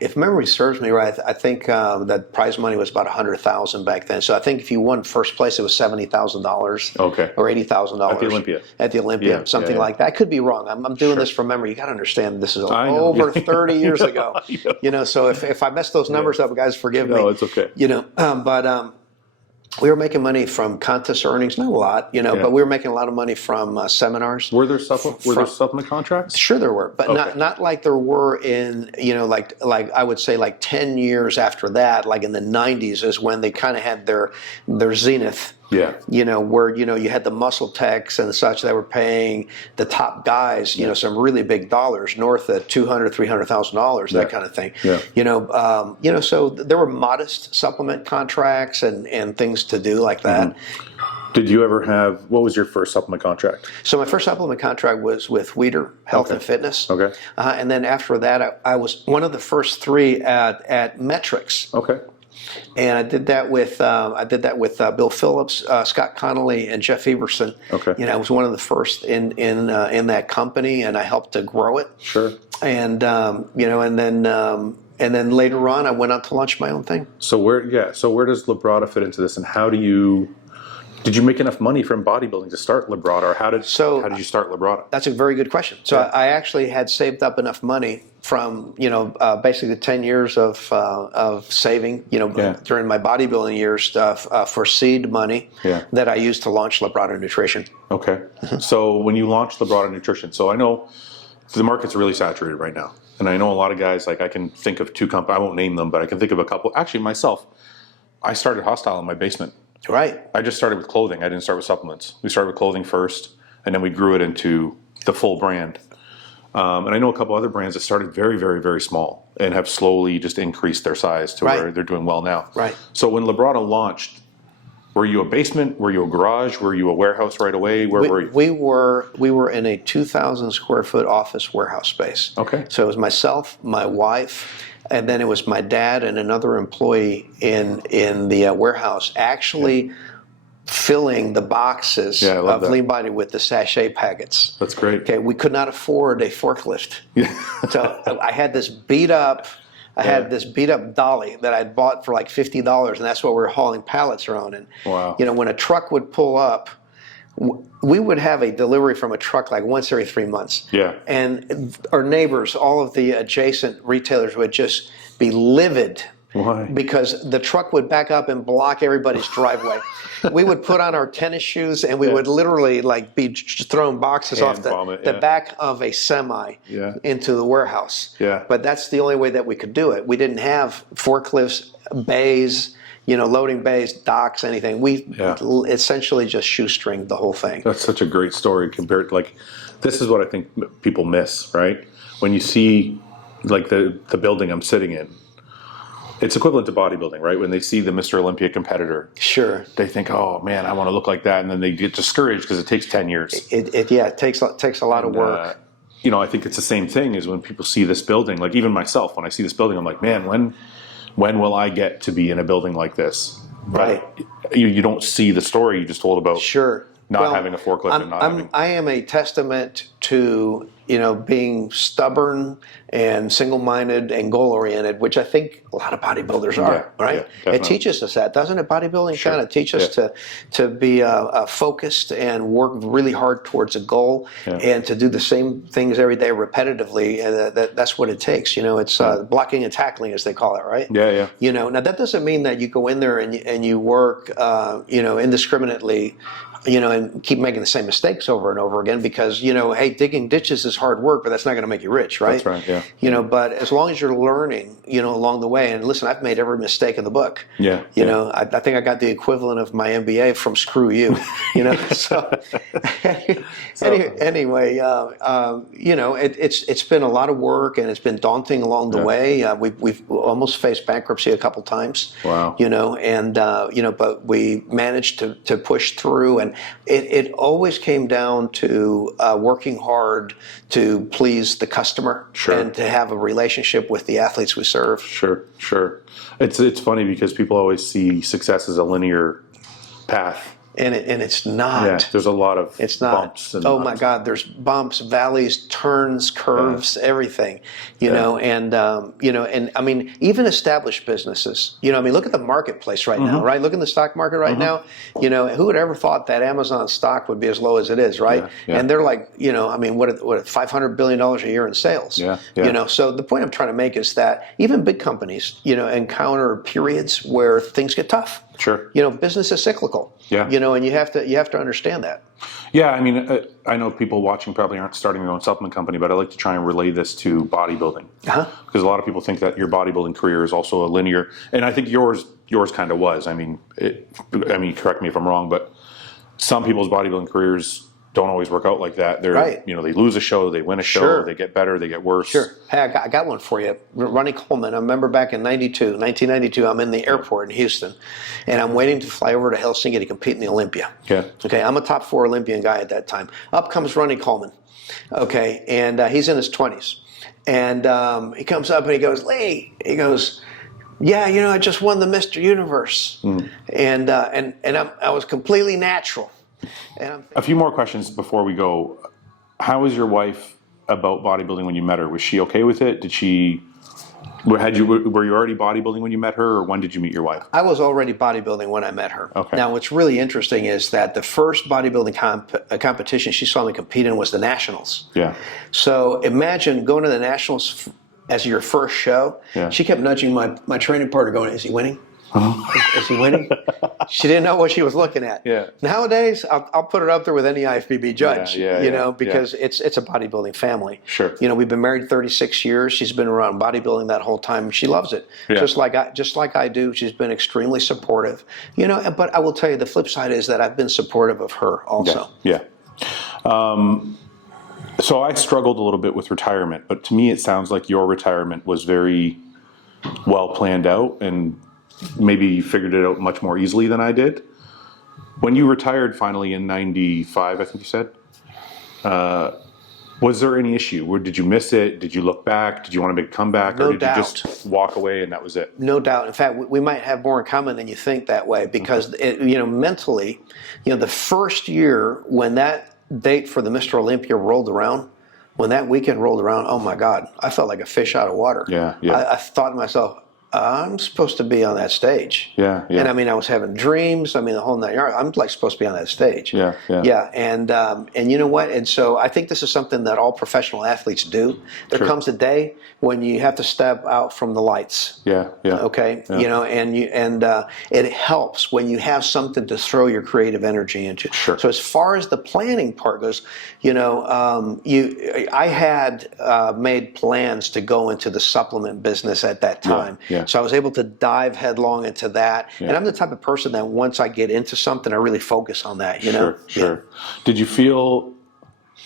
if memory serves me right, I think that prize money was about $100,000 back then. So I think if you won first place, it was $70,000. Okay. Or $80,000 at the Olympia. At the Olympia, something like that. I could be wrong. I'm doing this from memory. You got to understand this is over 30 years ago. So if I mess those numbers up, guys, forgive me. No, it's okay. We were making money from contest earnings, not a lot, but we were making a lot of money from seminars. Were there supplement contracts? Sure, there were, but not like there were in like I would say like 10 years after that, like in the 90s is when they kind of had their zenith. Yeah. Where you had the muscle techs and such that were paying the top guys, some really big dollars, north of $200,000, $300,000, that kind of thing. Yeah. So there were modest supplement contracts and things to do like that. Did you ever have, what was your first supplement contract? So my first supplement contract was with Weider Health and Fitness. Okay. And then after that, I was one of the first 3 at Metrics. Okay. And I did that with Bill Phillips, Scott Connolly, and Jeff Everson. Okay. You know, I was one of the first in that company, and I helped to grow it. Sure. And you know, and then later on, I went on to launch my own thing. So where does Labrada fit into this, and did you make enough money from bodybuilding to start Labrada, or how did you start Labrada? That's a very good question. So I actually had saved up enough money from basically 10 years of saving during my bodybuilding years for seed money that I used to launch Labrada Nutrition. Okay. So when you launched Labrada Nutrition, so I know the market's really saturated right now, and I know a lot of guys, like I can think of 2 companies, I won't name them, but I can think of a couple. Actually, myself, I started Hostile in my basement. Right. I just started with clothing. I didn't start with supplements. We started with clothing first, and then we grew it into the full brand. And I know a couple other brands that started very, very, very small and have slowly just increased their size to where they're doing well now. Right. So when Labrada launched, were you a basement? Were you a garage? Were you a warehouse right away? Where were you? We were in a 2,000 square foot office warehouse space. Okay. So it was myself, my wife, and then it was my dad and another employee in the warehouse actually filling the boxes of Lean Body with the sachet packets. That's great. Okay, we could not afford a forklift. So I had this beat up dolly that I'd bought for like $50, and that's what we were hauling pallets around. And when a truck would pull up, we would have a delivery from a truck like once every 3 months. Yeah. And our neighbors, all of the adjacent retailers, would just be livid. Why? Because the truck would back up and block everybody's driveway. We would put on our tennis shoes, and we would literally be throwing boxes off the back of a semi into the warehouse. Yeah. But that's the only way that we could do it. We didn't have forklifts, bays, loading bays, docks, anything. We essentially just shoestringed the whole thing. That's such a great story compared to this is what I think people miss, right? When you see the building I'm sitting in, it's equivalent to bodybuilding, right? When they see the Mr. Olympia competitor, sure, they think, "Oh man, I want to look like that," and then they get discouraged because it takes 10 years. It takes a lot of work. I think it's the same thing as when people see this building. Like even myself, when I see this building, I'm like, "Man, when will I get to be in a building like this?" Right. You don't see the story you just told about. Sure. Not having a forklift and not having. I am a testament to being stubborn and single-minded and goal-oriented, which I think a lot of bodybuilders are. Right? Yeah, it teaches us that, doesn't it? Bodybuilding kind of teaches us to be focused and work really hard towards a goal and to do the same things every day repetitively. And that's what it takes. It's blocking and tackling, as they call it, right? Yeah, yeah. Now that doesn't mean that you go in there and you work indiscriminately. And keep making the same mistakes over and over again because, hey, digging ditches is hard work, but that's not going to make you rich, right? That's right, yeah. But as long as you're learning, along the way, and listen, I've made every mistake in the book. Yeah. I think I got the equivalent of my MBA from Screw You, So anyway, it's been a lot of work and it's been daunting along the way. We've almost faced bankruptcy a couple times. Wow. But we managed to push through, and it always came down to working hard to please the customer and to have a relationship with the athletes we serve. Sure. It's funny because people always see success as a linear path. And it's not. Yeah, there's a lot of bumps. And my God, there's bumps, valleys, turns, curves, everything. And I mean, even established businesses. Look at the marketplace right now, right? Look at the stock market right now. Who would ever thought that Amazon stock would be as low as it is, right? Yeah. And they're like, what $500 billion a year in sales. Yeah. So the point I'm trying to make is that even big companies, encounter periods where things get tough. Sure. Business is cyclical. Yeah. And you have to understand that. Yeah, I mean, I know people watching probably aren't starting their own supplement company, but I like to try and relay this to bodybuilding because a lot of people think that your bodybuilding career is also a linear, and I think yours kind of was. I mean, correct me if I'm wrong, but some people's bodybuilding careers don't always work out like that. They're, Right. you know, they lose a show, they win a show, Sure. they get better, they get worse. Sure. Hey, I got one for you. Ronnie Coleman, I remember back in 1992, I'm in the airport in Houston, and I'm waiting to fly over to Helsinki to compete in the Olympia. Okay. Okay, I'm a top 4 Olympian guy at that time. Up comes Ronnie Coleman. Okay, and he's in his 20s. And he comes up and he goes, Lee, he goes, yeah, you know, I just won the Mr. Universe. And I was completely natural. And a few more questions before we go. How was your wife about bodybuilding when you met her? Was she okay with it? Were you already bodybuilding when you met her, or when did you meet your wife? I was already bodybuilding when I met her. Okay. Now, what's really interesting is that the first bodybuilding competition she saw me compete in was the Nationals. Yeah. So imagine going to the Nationals as your first show. Yeah. She kept nudging my training partner going, is he winning? Is he winning? She didn't know what she was looking at. Yeah. Nowadays, I'll put it up there with any IFBB judge, because yeah. it's a bodybuilding family. Sure. You know, we've been married 36 years. She's been around bodybuilding that whole time. She loves it. Yeah. Just like I do. She's been extremely supportive. You know, but I will tell you the flip side is that I've been supportive of her also. Yeah. So I struggled a little bit with retirement, but to me it sounds like your retirement was very well planned out, and maybe you figured it out much more easily than I did. When you retired finally in 95, I think you said, was there any issue? Or did you miss it? Did you look back? Did you want to make a comeback? No or did doubt. you just walk away and that was it? No doubt. In fact, we might have more in common than you think that way, because mentally, the first year when that date for the Mr. Olympia rolled around, when that weekend rolled around, oh my God, I felt like a fish out of water. Yeah. I thought to myself, I'm supposed to be on that stage. Yeah. And I mean, I was having dreams. I mean, the whole 9 yards. I'm like supposed to be on that stage. Yeah. And you know what? And so I think this is something that all professional athletes do. There comes a day when you have to step out from the lights. Yeah. Okay. Yeah. And it helps when you have something to throw your creative energy into. Sure. So as far as the planning part goes, I had made plans to go into the supplement business at that time. Yeah. So I was able to dive headlong into that. Yeah. And I'm the type of person that once I get into something, I really focus on that, Sure. Yeah. Did you feel,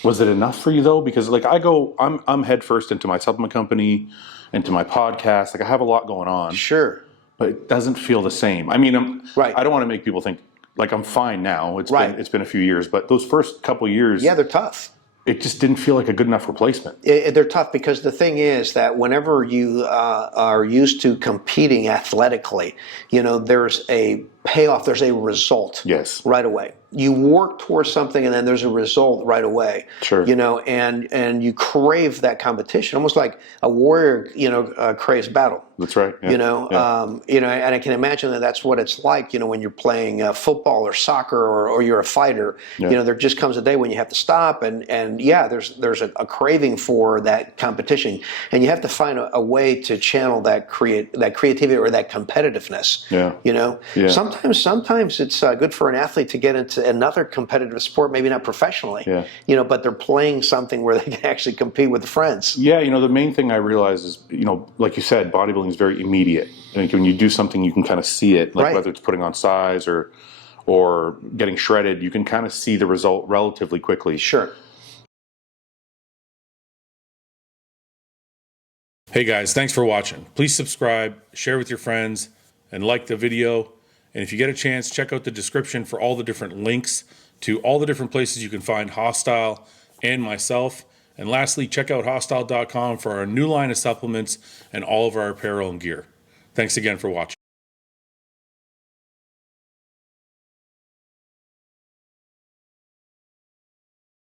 was it enough for you though? Because like I'm head first into my supplement company, into my podcast. Like I have a lot going on. Sure. But it doesn't feel the same. I mean, right. I don't want to make people think like I'm fine now. It's been a few years, but those first couple years. Yeah, they're tough. It just didn't feel like a good enough replacement. They're tough because the thing is that whenever you are used to competing athletically, there's a payoff, there's a result right away. You work towards something and then there's a result right away. Sure. And you crave that competition, almost like a warrior, craves battle. That's right. Yeah. And I can imagine that that's what it's like, when you're playing football or soccer or you're a fighter. Yeah. There just comes a day when you have to stop and there's a craving for that competition, and you have to find a way to channel that creativity or that competitiveness. Yeah. Sometimes it's good for an athlete to get into another competitive sport, maybe not professionally. Yeah. But they're playing something where they can actually compete with friends. Yeah. The main thing I realize is, like you said, bodybuilding is very immediate. Like when you do something, you can kind of see it, like whether it's putting on size or getting shredded, you can kind of see the result relatively quickly. Sure. Hey guys, thanks for watching. Please subscribe, share with your friends, and like the video. And if you get a chance, check out the description for all the different links to all the different places you can find Hostile and myself. And lastly, check out hostile.com for our new line of supplements and all of our apparel and gear. Thanks again for watching.